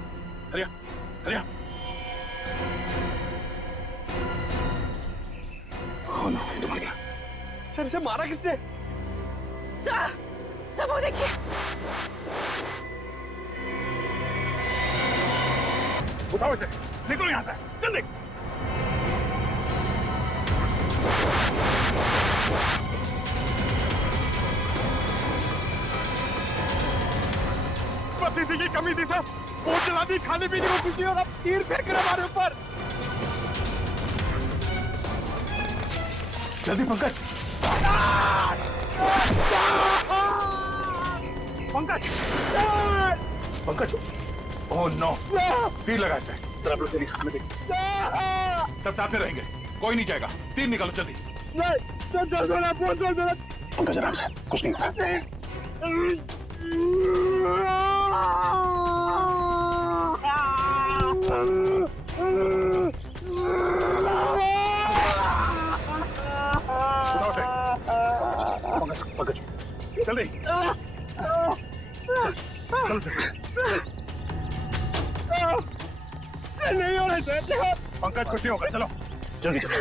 हरिया, हरिया। हो ना, तुम्हारे क्या? सर से मारा किसने? सर, वो देखिए। उठाओ इसे, निकलो यहाँ से, जल्दी। बस इसी की कमी थी सर। बोट जला दी, खाने पीने को कुछ नहीं और अब तीर फेंक रहे हमारे ऊपर। जल्दी पंकज। पंकज, पंकज, ओह नो, तीर लगा इसे। आप लोग हमें देख। सब साथ में रहेंगे, कोई नहीं जाएगा। तीर निकालो जल्दी। पंकज आराम से, कुछ नहीं होगा। पंकज, जल्दी। नहीं हो रहा है। पंकज, कुछ नहीं होगा, चलो जल्दी चलो।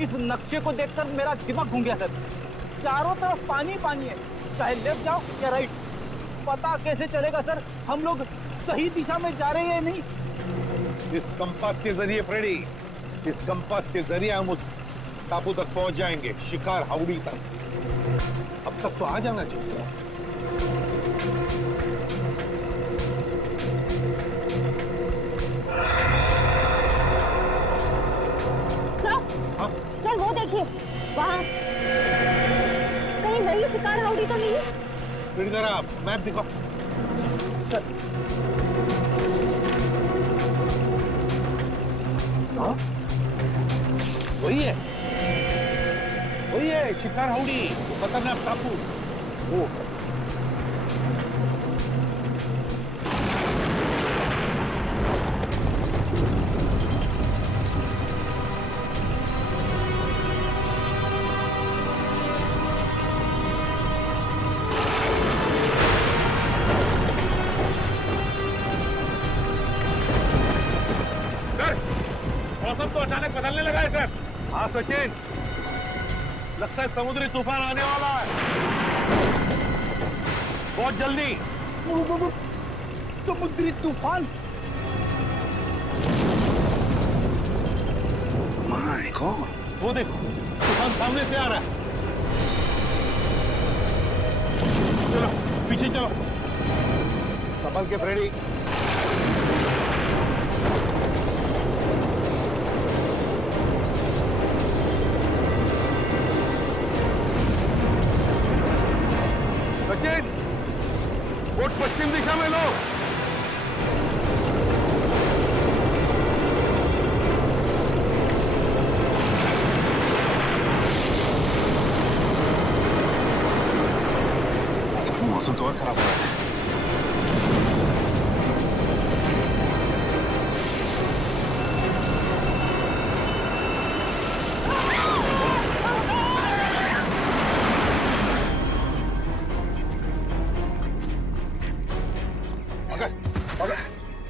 इस नक्शे को देखकर मेरा दिमाग घूम गया सर। चारों तरफ पानी पानी है, चाहे लेफ्ट जाओ या राइट, पता कैसे चलेगा सर हम लोग सही दिशा में जा रहे हैं या नहीं? इस कंपास के जरिए फ्रेडी, इस कंपास के जरिए हम उस टापू तक पहुंच जाएंगे, शिकार हाउड़ी तक। अब तक तो आ जाना चाहिए। सर वो देखिए वहाँ कहीं वही शिकार हाउड़ी तो नहीं? फिर जरा मैप दिखाओ। हाँ? वही है शिकार हाउड़ी, वो खतरनाक टापू। वो मौसम तो अचानक बदलने लगा है सर। हाँ सचिन, लगता है समुद्री तूफान आने वाला है बहुत जल्दी। समुद्री तूफान? माय गॉड, वो देखो तूफान सामने से आ रहा है। चलो पीछे चलो, संभल के फ्रेडी। सचिन, बोट पश्चिम दिशा में लो। मौसम तो और खराब हो रहा है।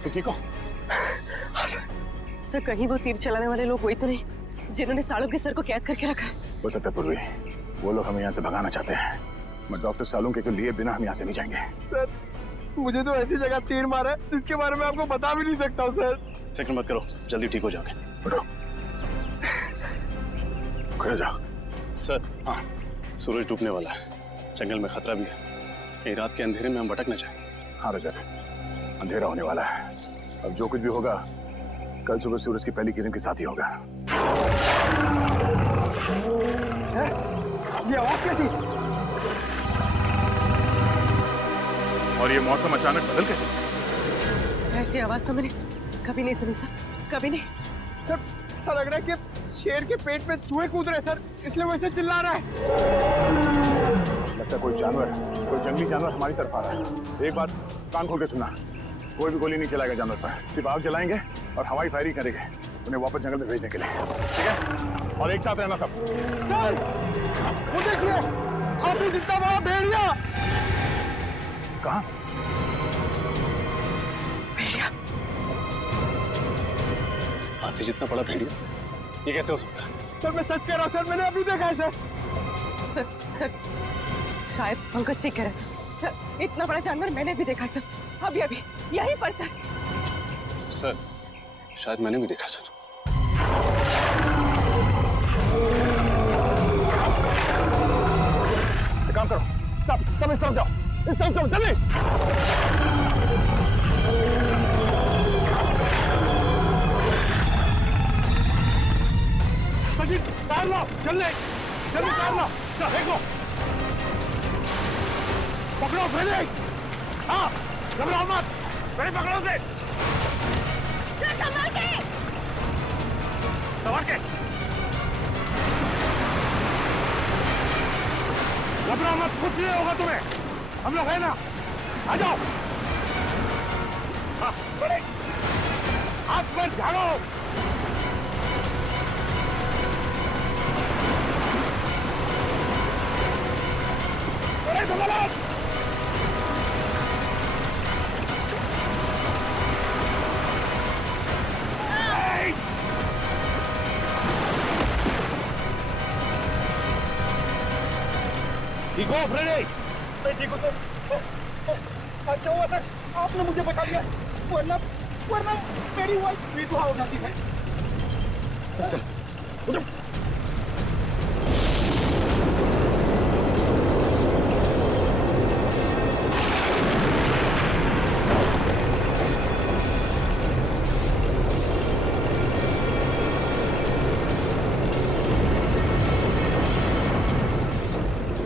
ठीक हो? हाँ सर, कहीं वो तीर चलाने वाले लोग वही तो नहीं जिन्होंने सालों के सर को कैद करके रखा है? हो सकता है पूर्वी, वो लोग हमें यहाँ से भगाना चाहते हैं। मैं डॉक्टर सालुंके के लिए बिना हम यहाँ से नहीं जाएंगे। सर, मुझे तो ऐसी जगह तीर मारा है जिसके बारे में आपको बता भी नहीं सकता हूँ सर। फिक्र मत करो, जल्दी ठीक हो जाओगे। उठो, खड़े जाओ। सर, हाँ, सूरज डूबने वाला है, जंगल में खतरा भी है। कहीं रात के अंधेरे में हम भटक न जाएं। हाँ रजत, अंधेरा होने वाला है। अब जो कुछ भी होगा कल सुबह सूरज की पहली किरण के साथ ही होगा। सर, ये आवाज कैसी? और ये मौसम अचानक बदल कैसे? ऐसी आवाज तो मैंने कभी नहीं सुनी सर, कभी नहीं। सर, ऐसा लग रहा है कि शेर के पेट में चूहे कूद रहे सर, इसलिए वो ऐसे चिल्ला रहा है। लगता है कोई जानवर, कोई जंगली जानवर हमारी तरफ आ रहा है। एक बात कान खोल के सुनना, कोई भी गोली नहीं चलाएगा जानवर पर, सिर्फ आग जलाएंगे और हवाई फायरिंग करेंगे उन्हें वापस जंगल में भेजने के लिए, ठीक है? और एक साथ रहना सब। सर, वो देखिए, हाथी जितना बड़ा भेड़िया। कहाँ? भेड़िया? हाथी जितना बड़ा भेड़िया? ये कैसे हो सकता है? सर, मैं सच कह रहा हूँ सर, मैंने अभी देखा है सर। सर, शायद पंकज ठीक कह रहा है सर, इतना बड़ा जानवर मैंने भी देखा सर, अभी यहीं पर सर। सर, शायद मैंने भी देखा सर। एक काम करो, सब इस तरफ जाओ, इस तरफ जाओ, जल्दी। सचिन, कार लो, जल्दी कार लो, देखो, पकड़ो फ्रेडी। हाँ, घबराओ मत, फ्रेडी पकड़ो उसे। संभाल के। संभाल के। घबराओ मत, कुछ नहीं होगा तुम्हें, हम लोग हैं ना, आ जाओ। हाँ, बड़े हाथ पर झाड़ो। बड़े संभालो। ठीक हो फ्रेडी? मैं ठीक हूँ सर। अच्छा हुआ सर आपने मुझे बचा लिया, वरना वरना मेरी वाइफ विधवा हो जाती है। चल चल उधर।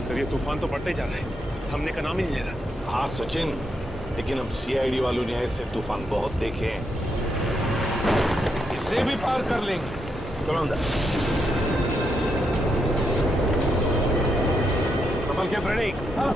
सर ये तूफान तो बढ़ते जा रहा है, हमने का नाम ही नहीं ले रहा। हाँ सचिन, लेकिन हम सीआईडी वालों ने ऐसे तूफान बहुत देखे हैं, इसे भी पार कर लेंगे। चलो अंदर। संभल के फ्रेडी। हाँ।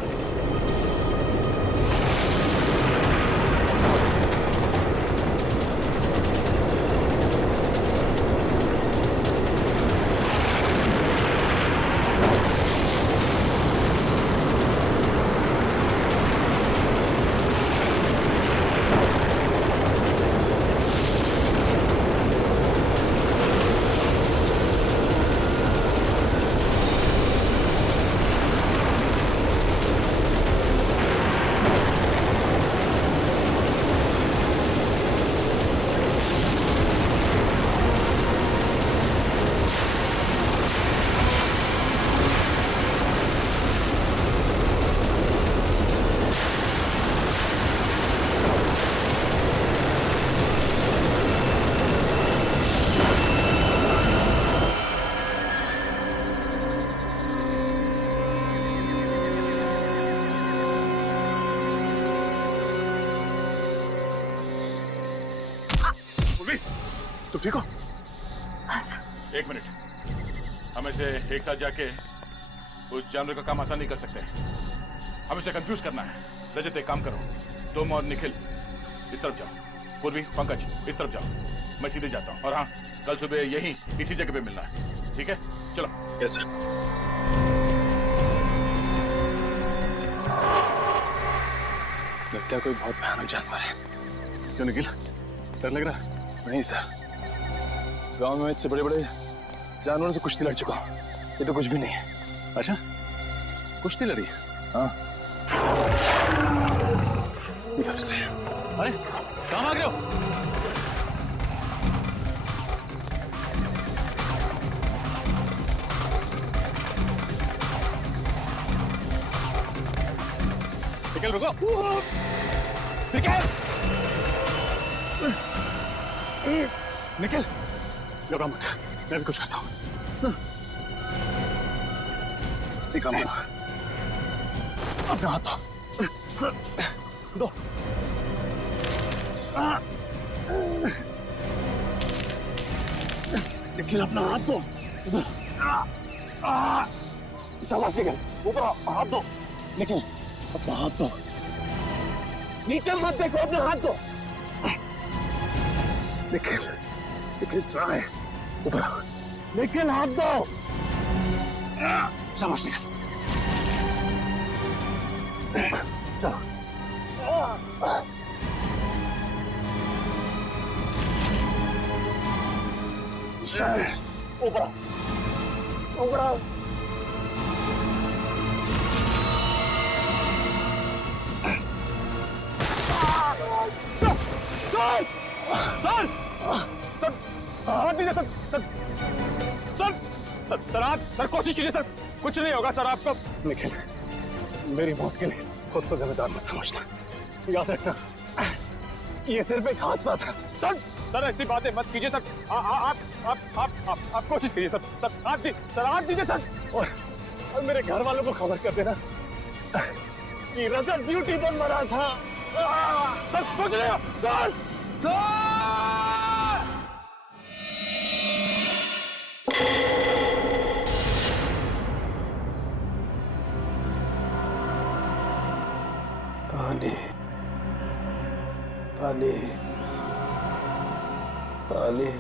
तुम ठीक हो? हाँ सर। एक मिनट, हम ऐसे एक साथ जाके उस जानवर का काम आसान नहीं कर सकते, हम इसे कंफ्यूज करना है। रजत एक काम करो, तुम और निखिल इस तरफ जाओ, पूर्वी पंकज इस तरफ जाओ, मैं सीधे जाता हूँ। और हाँ, कल सुबह यहीं इसी जगह पे मिलना है, ठीक है? चलो। Yes sir. लगता है कोई बहुत भयानक जानवर है। क्यों निखिल, डर लग रहा है? नहीं सर, गांव में इससे बड़े बड़े जानवरों से कुश्ती लड़ चुका हूं, ये तो कुछ भी नहीं है। अच्छा, कुश्ती लड़ी? हाँ, इधर से। अरे कहाँ भाग रहे हो? निकल, रुको। निकल, घबरा मत, मैं भी कुछ करता हूँ। एक काम करो, अपना हाथ दो। सर, दो। निखिल, अपना हाथ दो। शाबाश निखिल, ऊपर हाथ दो। निखिल, अपना हाथ दो। नीचे मत देखो, अपना हाथ दो। निखिल, निखिल ट्राई, ऊपर आओ। निखिल, हाथ दो। शाबाश निखिल, चलो। शाबाश, ऊपर आओ, ऊपर आओ। सर, सर, सर, हाथ दीजिए sir, sir, sir, sir, sir, आप सर कोशिश कीजिए सर, कुछ नहीं होगा सर आपको। निखिल, मेरी मौत के लिए खुद को जिम्मेदार मत समझना, याद रखना ये सिर्फ एक हादसा था। सर, सर ऐसी बातें मत कीजिए सर, आप कोशिश कीजिए सर, सर हाथ दीजिए सर, और मेरे घर वालों को खबर कर देना कि रजत ड्यूटी बंद मरा था। सर सोच रहे हो? सर, सर, पानी, पानी, पानी।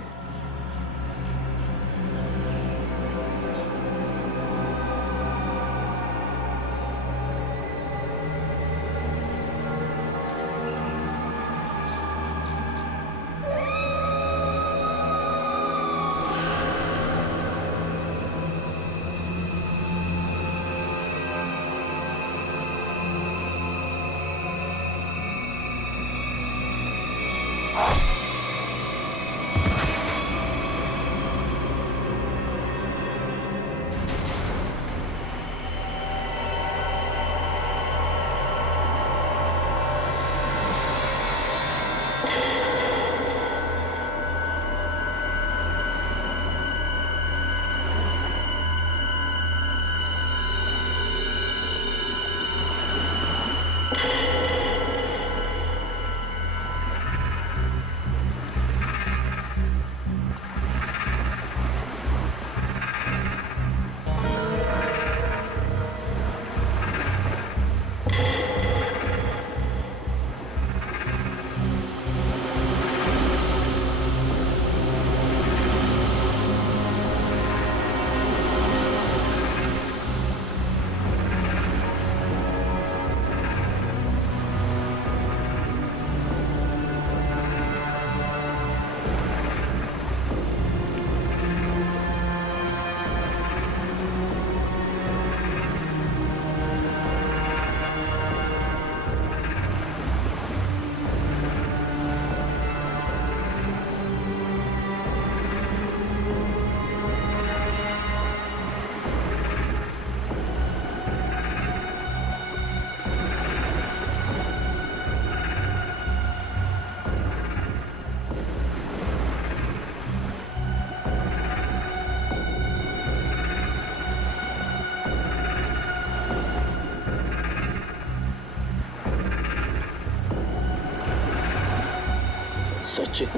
Sachin,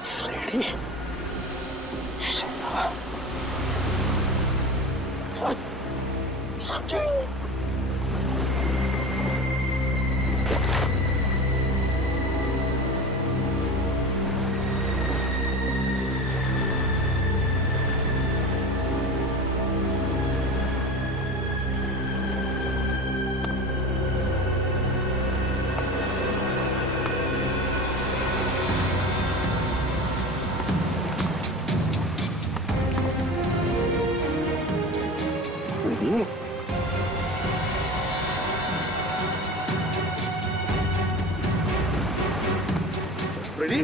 Freddy, Shreya, Sachin. Ready? Ready?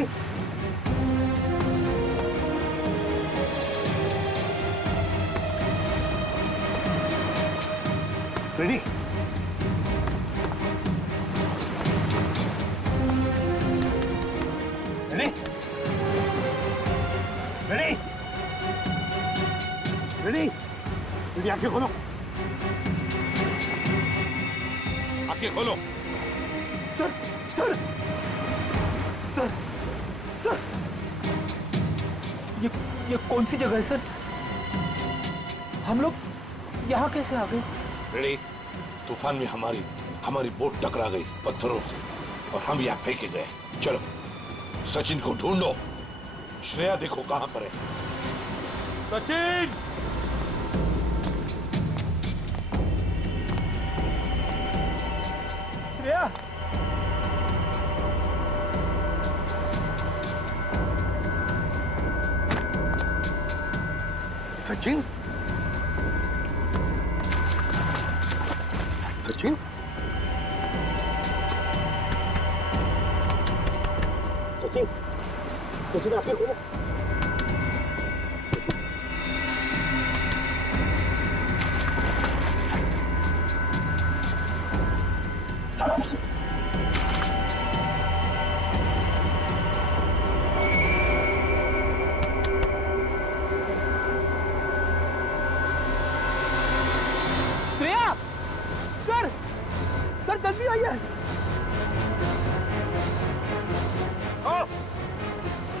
Ready? Ready? Ready? Ready, आंखें खोलो। आंखें खोलो। सर सर सर सर, ये कौन सी जगह है सर? हम लोग यहाँ कैसे आ गए? रेडी? तूफान में हमारी बोट टकरा गई पत्थरों से और हम यहाँ फेंके गए। चलो सचिन को ढूंढो। श्रेया देखो कहाँ पर है। सचिन! श्रेया! सचिन? सचिन? सचिन? सचिन, आंखें खोलो। श्रेया! सर! सर जल्दी आइए!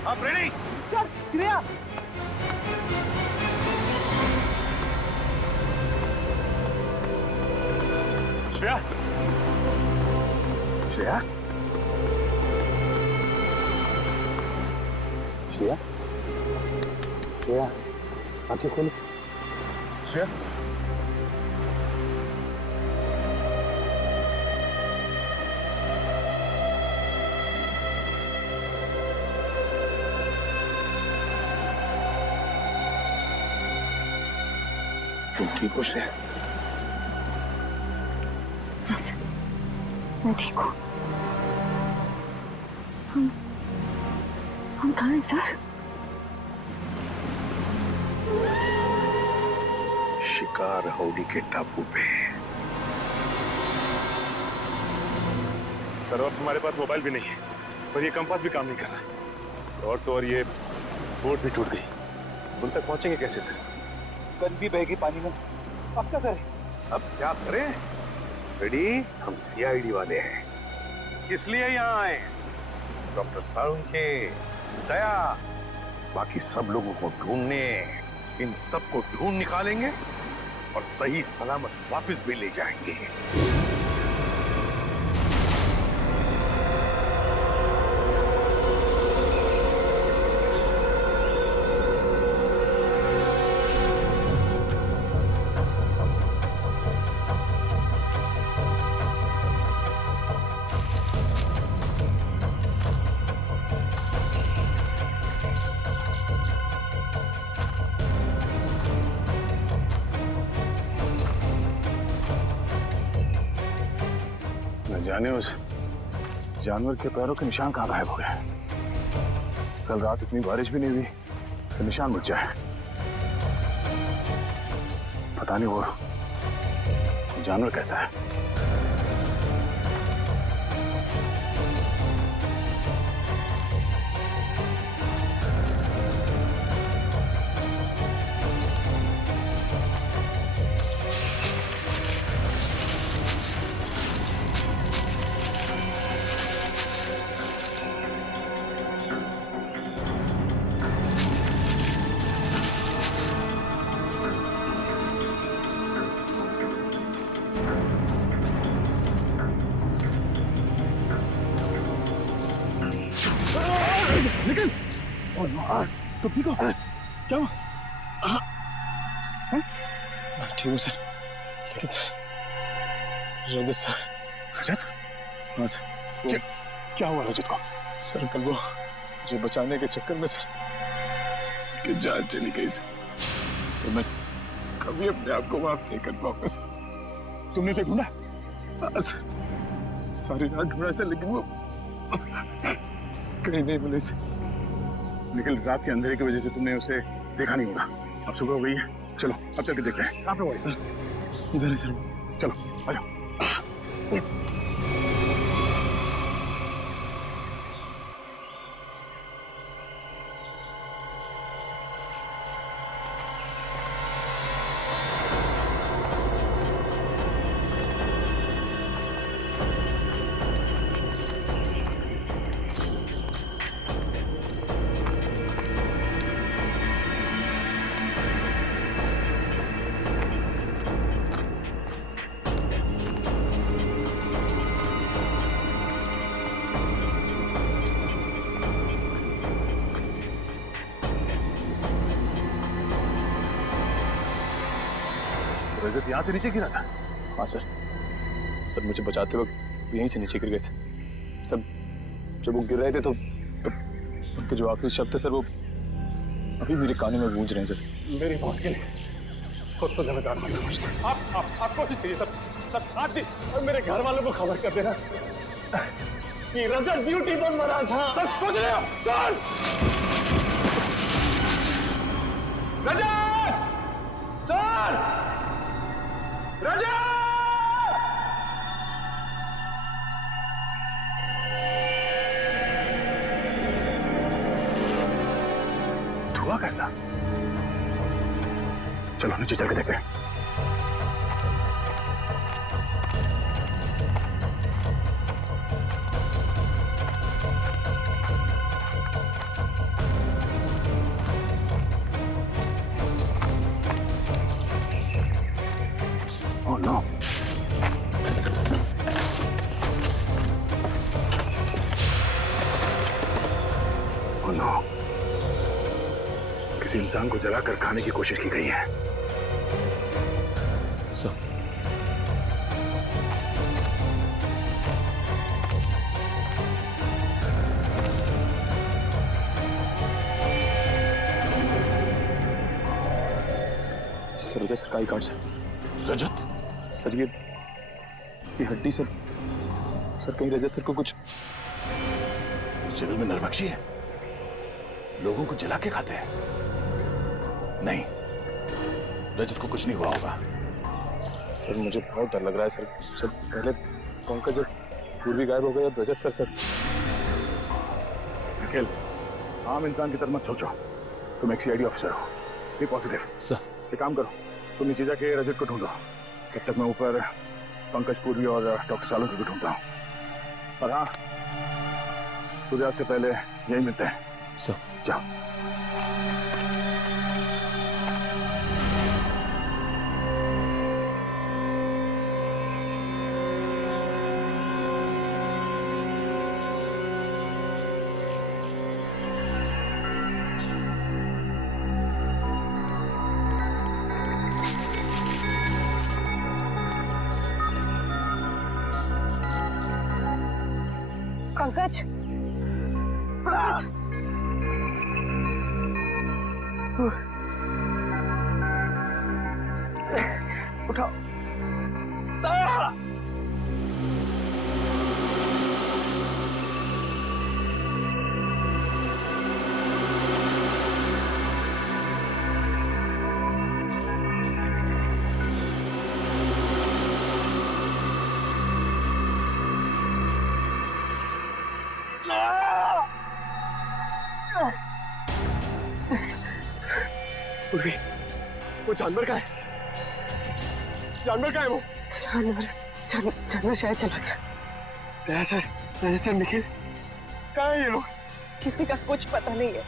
आप रेडी? सर, श्रेया! श्रेया! श्रेया? श्रेया? श्रेया, आंखें खोलो। श्रेया? तुम ठीक हो श्रेया? हाँ सर, मैं ठीक हूँ। हम कहाँ हैं सर? शिकार हाउडी के टापू पे। सर अब हमारे पास मोबाइल भी नहीं है और ये कंपास भी काम नहीं कर रहा। और तो और ये बोट भी टूट गई। उन तक पहुंचेंगे कैसे सर? गन भी बह गई पानी में। अब क्या करें? अब क्या करें? रेडी? हम सीआईडी वाले हैं, इसलिए यहाँ आए। डॉक्टर साळुंखे, दया, बाकी सब लोगों को ढूंढने, इन सबको ढूंढ निकालेंगे और सही सलामत वापस भी ले जाएंगे। न जाने उस जानवर के पैरों के निशान कहाँ गायब हो गए। कल रात इतनी बारिश भी नहीं हुई तो निशान मुझ जाए। पता नहीं वो जानवर कैसा है। तुम ठीक हो? क्या हुआ? मैं ठीक हूँ सर, लेकिन सर रजत सर। रजत? हाँ सर। क्या हुआ रजत को? सर कल वो मुझे बचाने के चक्कर में सर कि जान चली गई सर। मैं कभी अपने आप को माफ नहीं कर पाऊंगा सर। तुमने उसे ढूंढा? हाँ सर, सारी रात ढूंढा सर, लेकिन वो कहीं नहीं मिले सर। निखिल, रात के अंधेरे की वजह से तुमने उसे देखा नहीं होगा। अब सुबह हो गई है, चलो अब चल के देखते हैं। कहाँ पे हुआ सर? इधर है सर। चलो आ जाओ। रजत यहाँ से नीचे गिरा था? हाँ सर। सर मुझे बचाते वक्त यहीं से नीचे गिर गए सर। सब जब वो गिर रहे थे तो उनके जो आखिरी शब्द थे सर वो अभी मेरे कानों में गूंज रहे हैं सर। मेरी मौत के लिए खुद को जिम्मेदार मत समझना। आप कोशिश करिए सर, आज भी और मेरे घर वालों को खबर कर देना कि रजत ड्यूटी पर मरा था। सर सोच रहे हो? सर रजत! सर रजत! धुआं कैसा? चलो नीचे चल के देखते हैं। Oh no! Oh no! किसी इंसान को जलाकर खाने की कोशिश की गई है। सर रजत सरकारी कार्ड से। रजत? सर ये हड्डी सर कहीं रजत सर को कुछ जंगल में नरभक्षी है, लोगों को जला के खाते हैं। नहीं, रजत को कुछ नहीं हुआ होगा। सर मुझे बहुत डर लग रहा है सर। सर पहले पंकज जब पूर्वी गायब हो गए, अब रजत सर। निखिल, आम इंसान की तरह मत सोचो। तुम एक सीआईडी ऑफिसर हो, बी पॉजिटिव। सर एक काम करो, तुम नीचे जाके रजत को ढूंढो, तब तक मैं ऊपर पंकज पूर्वी और डॉक्टर सालों को भी ढूंढता हूँ। और हाँ, सूर्यास्त से पहले यही मिलते हैं। सर जाओ। पंकज, पंकज, उठाओ। पूर्वी, वो जानवर का है? जानवर का है वो? जानवर शायद चला गया। सर निखिल, कहाँ है ये लोग? किसी का कुछ पता नहीं है।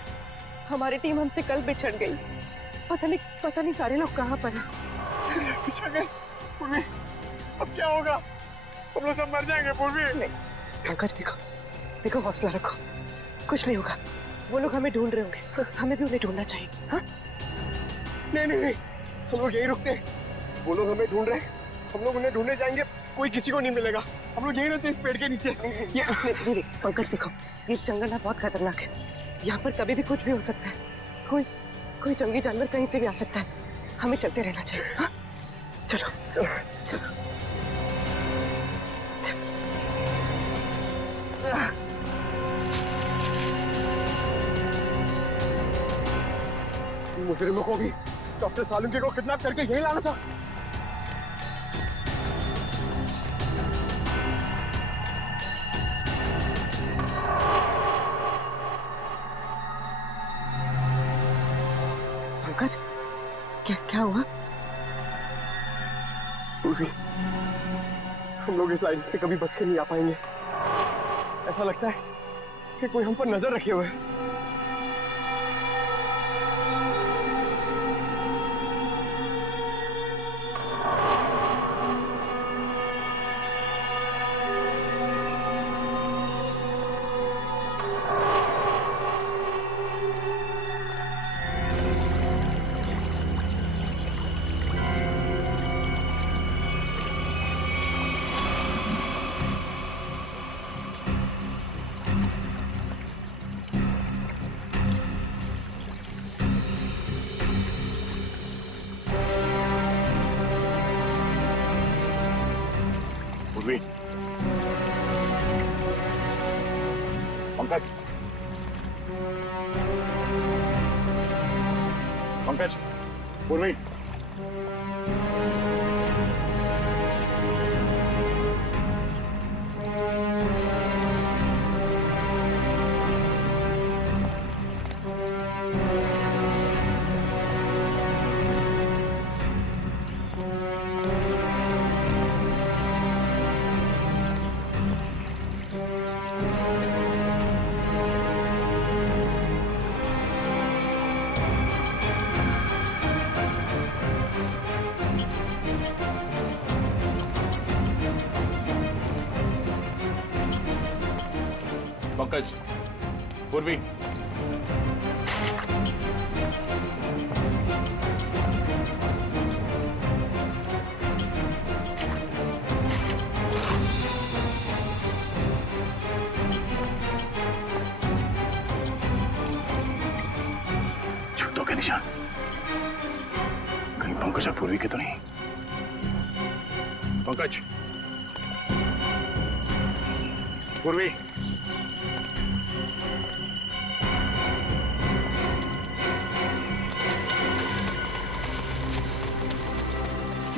हमारी टीम हमसे कल बिछड़ गई। पता नहीं सारे लोग कहाँ पर हैं। बिछड़ गए? पूर्वी, अब क्या होगा? हम लोग सब मर जाएंगे पूर्वी। नहीं, पंकज देखो, हौसला रखो, कुछ नहीं होगा। वो लोग हमें ढूंढ रहे होंगे, तो हमें भी उन्हें ढूंढना चाहिए। हाँ? नहीं नहीं नहीं, हम लोग यहीं रुकते हैं। वो लोग हमें ढूंढ रहे हैं, हम लोग उन्हें ढूंढने जाएंगे, कोई किसी को नहीं मिलेगा। हम लोग यहीं रहते हैं इस पेड़ के नीचे। नहीं, पंकज देखो, ये जंगल ना बहुत खतरनाक है। यहाँ पर कभी भी कुछ भी हो सकता है। कोई जंगली जानवर कहीं से भी आ सकता है। हमें चलते रहना चाहिए। हाँ? चलो चलो चलो। मुजरिमों को भी डॉक्टर सालुंके को किडनैप करके यहीं लाना था। पंकज, क्या हुआ? पूर्वी, हम लोग इस लाइन से कभी बच के नहीं आ पाएंगे। ऐसा लगता है कि कोई हम पर नजर रखे हुए है। पूर्वी, पंकज, पंकज, पूर्वी, पंकज, पूर्वी, जूतों के निशान कहीं पंकज और पूर्वी के तो नहीं। पंकज, पूर्वी,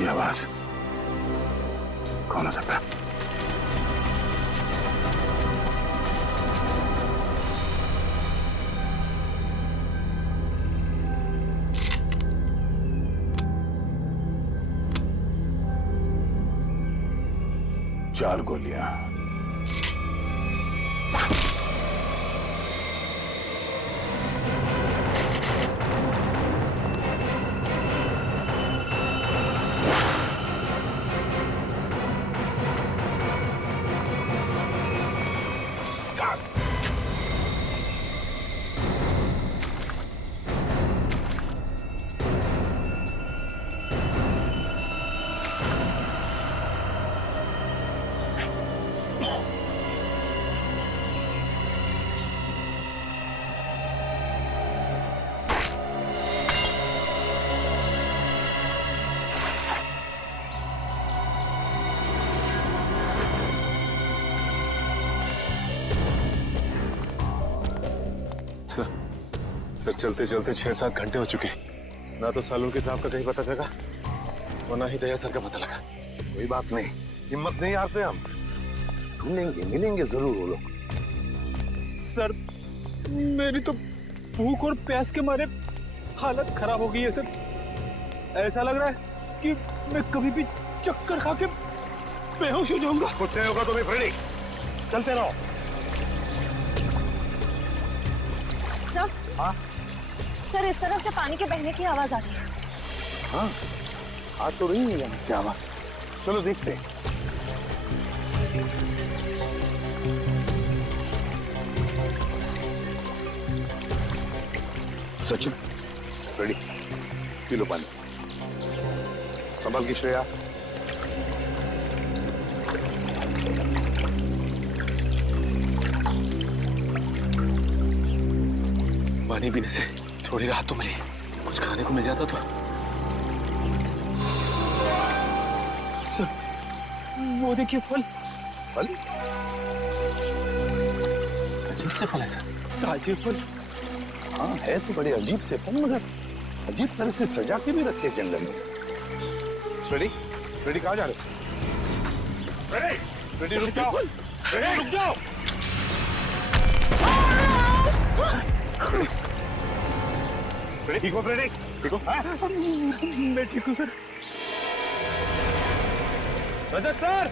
ये आवाज कौन हो सकता है? चार गोलियां। सर चलते चलते 6-7 घंटे हो चुके हैं। ना तो सालुंके साहब का कहीं पता चला और ना ही दया सर का पता लगा। कोई बात नहीं, हिम्मत नहीं हारते हम। ढूंढेंगे, मिलेंगे जरूर वो लोग। सर, मेरी तो भूख और प्यास के मारे हालत खराब हो गई है सर। ऐसा लग रहा है कि मैं कभी भी चक्कर खा के बेहोश हो जाऊंगा। कुछ नहीं होगा तुम्हें फ्रेडी, चलते रहो। सर, हाँ सर, इस तरफ से पानी के बहने की आवाज आ रही है। हाँ, आ तो रही है यहाँ से आवाज। चलो देखते हैं। सचिन रेडी, पी लो पानी। संभाल की श्रेया। पानी पीने से थोड़ी राहत तो मिली, कुछ खाने को मिल जाता तो। सर, वो देखिए फल। फल? अजीब से फल है सर। ताजे फल। हाँ है तो बड़े अजीब से फल, मगर अजीब तरह से सजा के भी रखे जंगल में। रेडी रेडी, कहाँ जा रहे हो? रेडी रेडी, रुक जाओ। रेडी रुक जाओ। ठीक हो फ्रेडी? ठीक हो? मैं ठीक हूँ सर। रजत सर,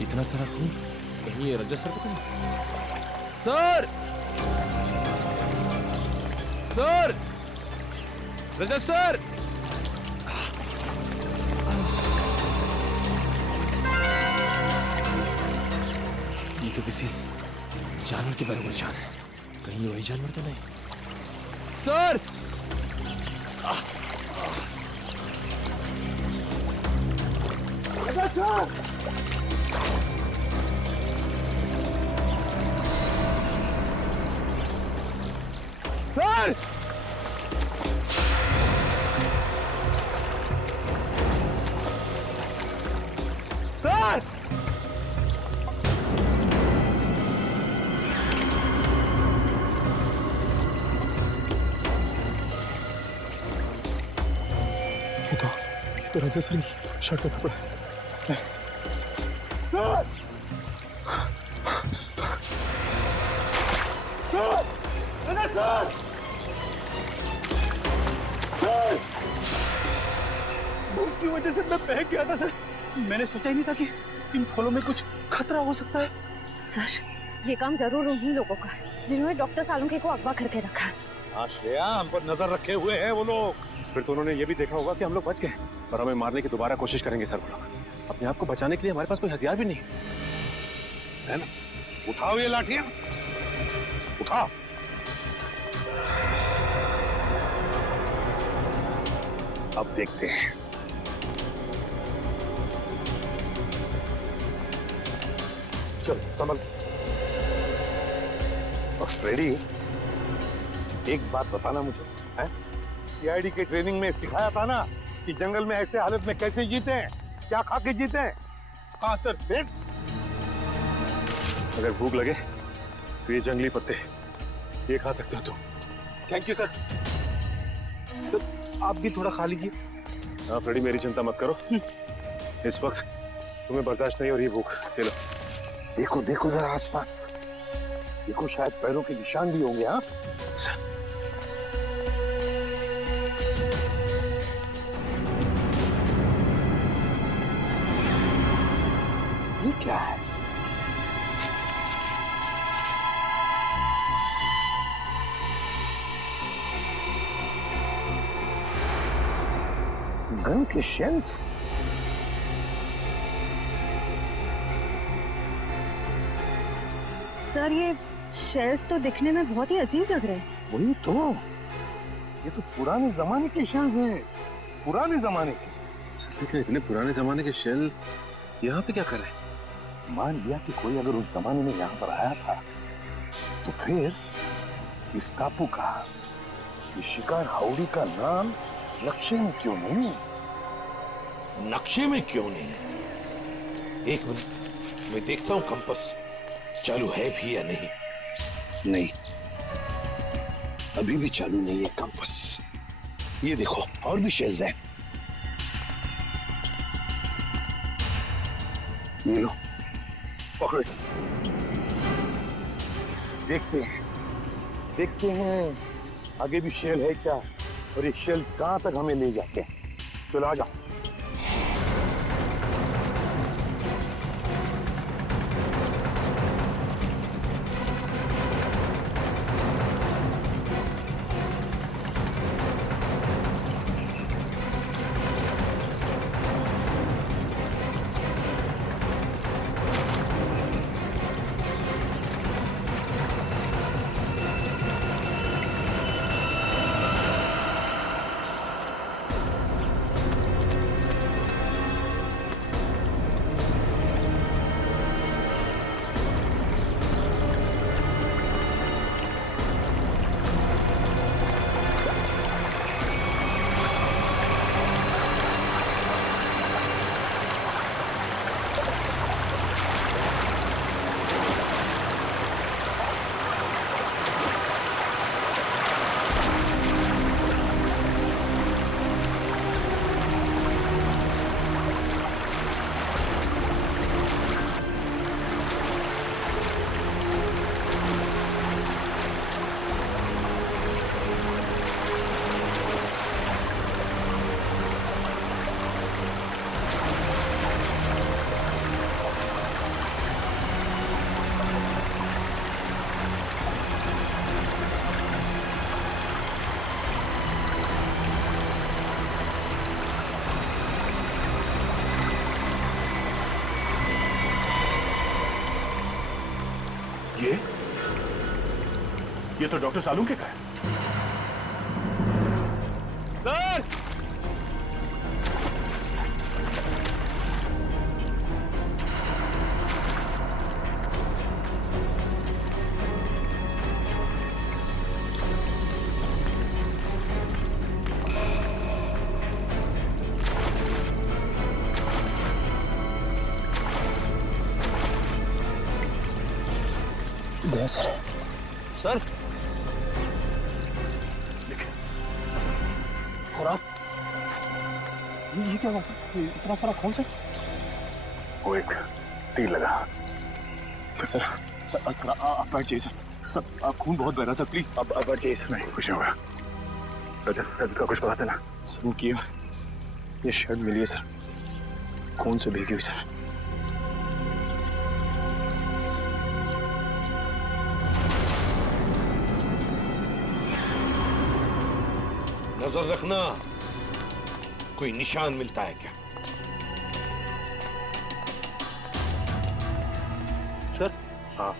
इतना सारा खून, कहीं ये रजत सर को नहीं? सर, सर, रजत सर, ये तो किसी जानवर के बारे में जान है, कहीं ये वही जानवर तो नहीं? सर, रजत सर, सर, सर, ये तो रजत सर की शर्ट का कपड़ा है। सर, सर, रजत सर, सर, भूख की वजह से मैं बहक गया था सर। मैंने सोचा ही नहीं था कि इन फलों में कुछ खतरा हो सकता है। सर, ये काम जरूर उन्हीं लोगों का है जिन्होंने डॉक्टर सालुंखे को अगवा करके रखा है। हाँ श्रेया, हम पर नजर रखे हुए हैं वो लोग। फिर तो उन्होंने ये भी देखा होगा कि हम लोग बच गए और हमें मारने की दोबारा कोशिश करेंगे सर। वो लोग अपने आप को बचाने के लिए हमारे पास कोई हथियार भी नहीं है ना। उठाओ ये लाठियां, उठाओ। अब देखते हैं। चलो संभल के। और फ्रेडी, एक बात बताना मुझे, है? सीआईडी के ट्रेनिंग में सिखाया था ना कि जंगल में ऐसे हालत में कैसे जीते हैं, क्या खा के जीते हैं? हाँ सर। फिर अगर भूख लगे तो ये जंगली पत्ते ये खा सकते हो तुम। Thank you sir. सर, आप भी थोड़ा खा लीजिए। हाँ फ्रेडी, मेरी चिंता मत करो, इस वक्त तुम्हें बर्दाश्त नहीं हो रही भूख। ये लो। देखो देखो जरा आसपास, देखो शायद पैरों के निशान भी होंगे। हाँ ये क्या है? गन के शेल्स? सर, ये शेल्स तो दिखने में बहुत ही अजीब लग रहे हैं। वही तो, ये तो पुराने जमाने के शेल्स हैं, पुराने जमाने के। लेकिन इतने पुराने जमाने के शेल यहाँ पे क्या कर रहे हैं? मान लिया कि कोई अगर उस जमाने में यहाँ पर आया था, तो फिर इस टापू का, इस शिकार हाउड़ी का नाम नक्शे में क्यों नहीं? नक्शे में क्यों नहीं? एक मिनट, मैं देखता हूं कंपास चालू है भी या नहीं। नहीं, अभी भी चालू नहीं है कंपास। ये देखो, और भी शेल्स हैं। ये लो, पकड़ो। देखते हैं आगे भी शेल है क्या, और ये शेल्स कहां तक हमें ले जाते हैं। चलो आ जाओ। ये तो डॉक्टर सालुंके का है। सर दे सर। सर सर आप ये क्या हुआ सर? इतना सारा खून सर? वो एक तीर लगा। सर सर सर आप बैठ जाइए सर। सर आप खून बहुत बह रहा सर, प्लीज आप बैठ जाइए सर। नहीं कुछ नहीं होगा। रजत का कुछ पता चला? सर की ये शर्ट मिली है सर, खून से भीगी हुई सर। नजर रखना, कोई निशान मिलता है क्या? सर हाँ,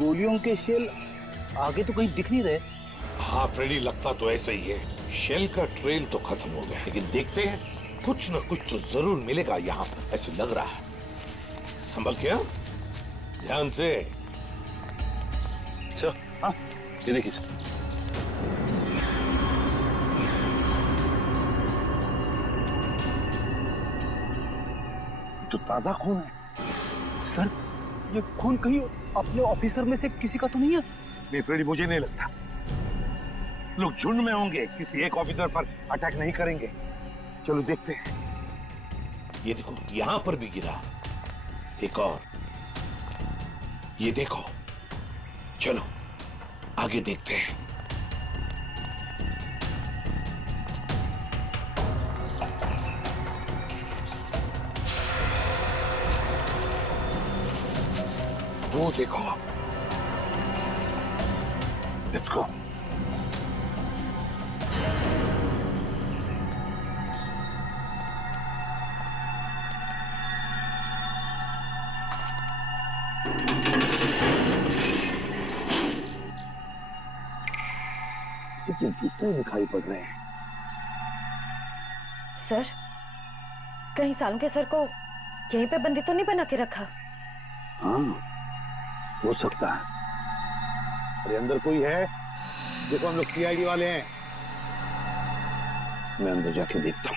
गोलियों के शेल आगे तो कहीं दिख नहीं रहे। हाँ फ्रेडी, लगता तो ऐसा ही है। शेल का ट्रेल तो खत्म हो गया, लेकिन देखते हैं कुछ न कुछ तो जरूर मिलेगा यहाँ, ऐसे लग रहा है। संभल के, ध्यान से। सर हाँ, ये देखिए सर। तो ताजा खून है सर। ये खून कहीं अपने ऑफिसर में से किसी का तो नहीं है? नहीं फ्रेडी, मुझे नहीं लगता। लोग झुंड में होंगे, किसी एक ऑफिसर पर अटैक नहीं करेंगे। चलो देखते हैं। ये देखो, यहां पर भी गिरा एक और। ये देखो, चलो आगे देखते हैं। वो देखो, लेट्स गो। के जूते दिखाई पड़ रहे हैं। सर, कहीं सालुंके सर को यहीं पे बंदी तो नहीं बना के रखा? हाँ, हो सकता है। अरे अंदर कोई है? देखो, हम लोग सीआईडी वाले हैं। मैं अंदर जाके देखता हूँ।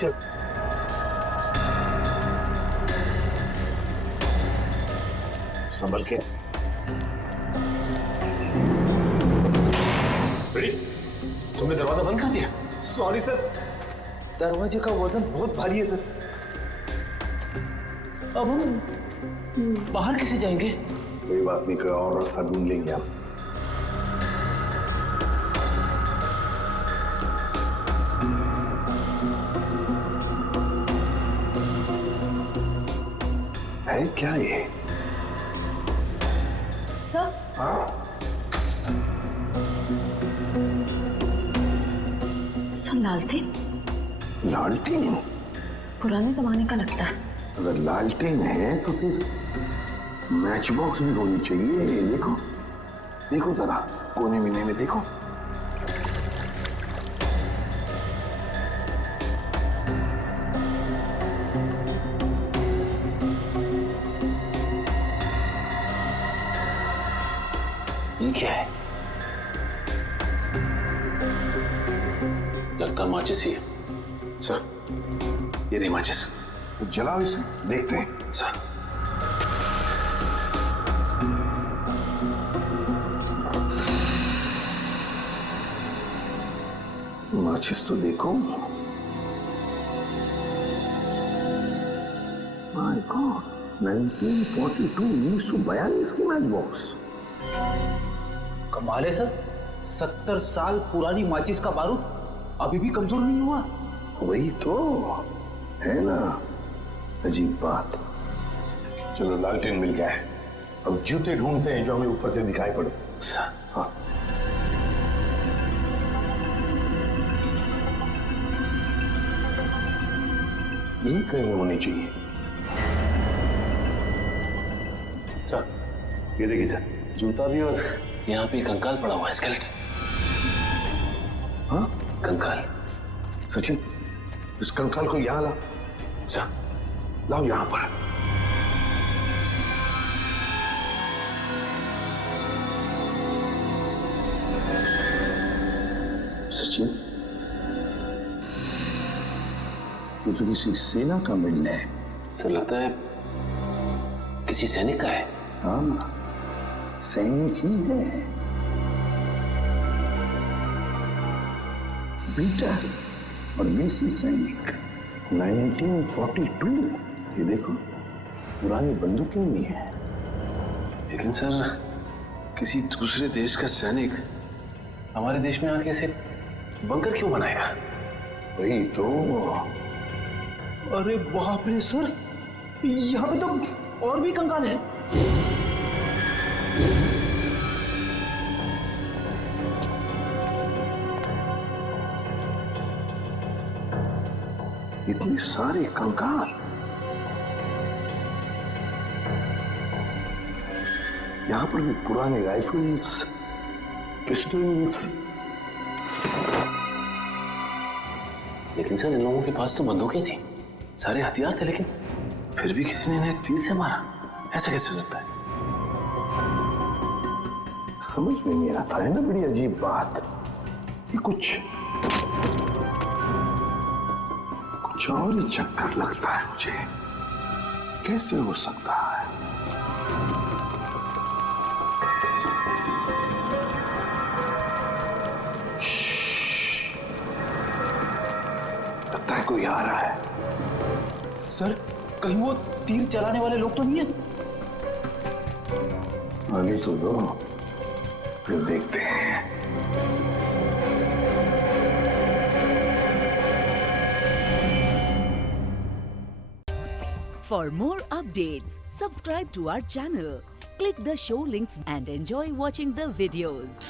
चल। संभल के। तुमने दरवाजा बंद कर दिया? सॉरी सर, दरवाजे का वजन बहुत भारी है सर। अब हम बाहर कैसे जाएंगे? कोई बात नहीं, कोई और रास्ता ढूंढ लेंगे हम। है क्या ये? सर, सर लालटेन? लालटेन? पुराने जमाने का लगता है। अगर लालटेन है तो फिर मैच बॉक्स भी होनी चाहिए। देखो देखो जरा, कोने मिने में देखो। ये क्या है? लगता माचिस ही है। सर, ये नहीं माचिस। तो जलाओ इसे, देखते हैं। सर, माचिस तो देखो। माय गॉड, 1942, 1942 की मैच बॉक्स। कमाल है सर, 70 साल पुरानी माचिस का बारूद अभी भी कमजोर नहीं हुआ। वही तो है ना, अजीब बात। चलो, लालटेन मिल गया है। अब जूते ढूंढते हैं जो हमें ऊपर से दिखाई पड़े। हाँ, यही कहीं होनी चाहिए। सर ये देखिए सर, जूता भी और यहाँ पे कंकाल पड़ा हुआ है, स्केलेट। हाँ कंकाल। सचिन, इस कंकाल को यहाँ ला। सर लाओ यहाँ पर। सचिन, ये तो किसी सेना का मिल है। सर लगता है किसी सैनिक का है। हाँ, सैनिक ही है। पीटर और मेसी सैनिक 1942। ये देखो, पुरानी बंदूकें भी हैं। लेकिन सर किसी दूसरे देश का सैनिक हमारे देश में आके ऐसे बंकर क्यों बनाएगा? वही तो। अरे बाप रे सर, यहाँ पे तो और भी कंकाल है। इतने सारे कंकाल। यहां पर भी पुराने राइफल्स, पिस्टल्स। लेकिन सर इन लोगों के पास तो बंदूकें थी, सारे हथियार थे, लेकिन फिर भी किसी ने इन्हें तीर से मारा। ऐसा कैसे हो सकता है? समझ में नहीं आता है ना, बड़ी अजीब बात। ये कुछ और ही चक्कर लगता है मुझे। कैसे हो सकता है? लगता है कोई आ रहा है। सर कहीं वो तीर चलाने वाले लोग तो नहीं है? आने तो दो, फिर देखते हैं। For more updates, subscribe to our channel, click the show links and enjoy watching the videos.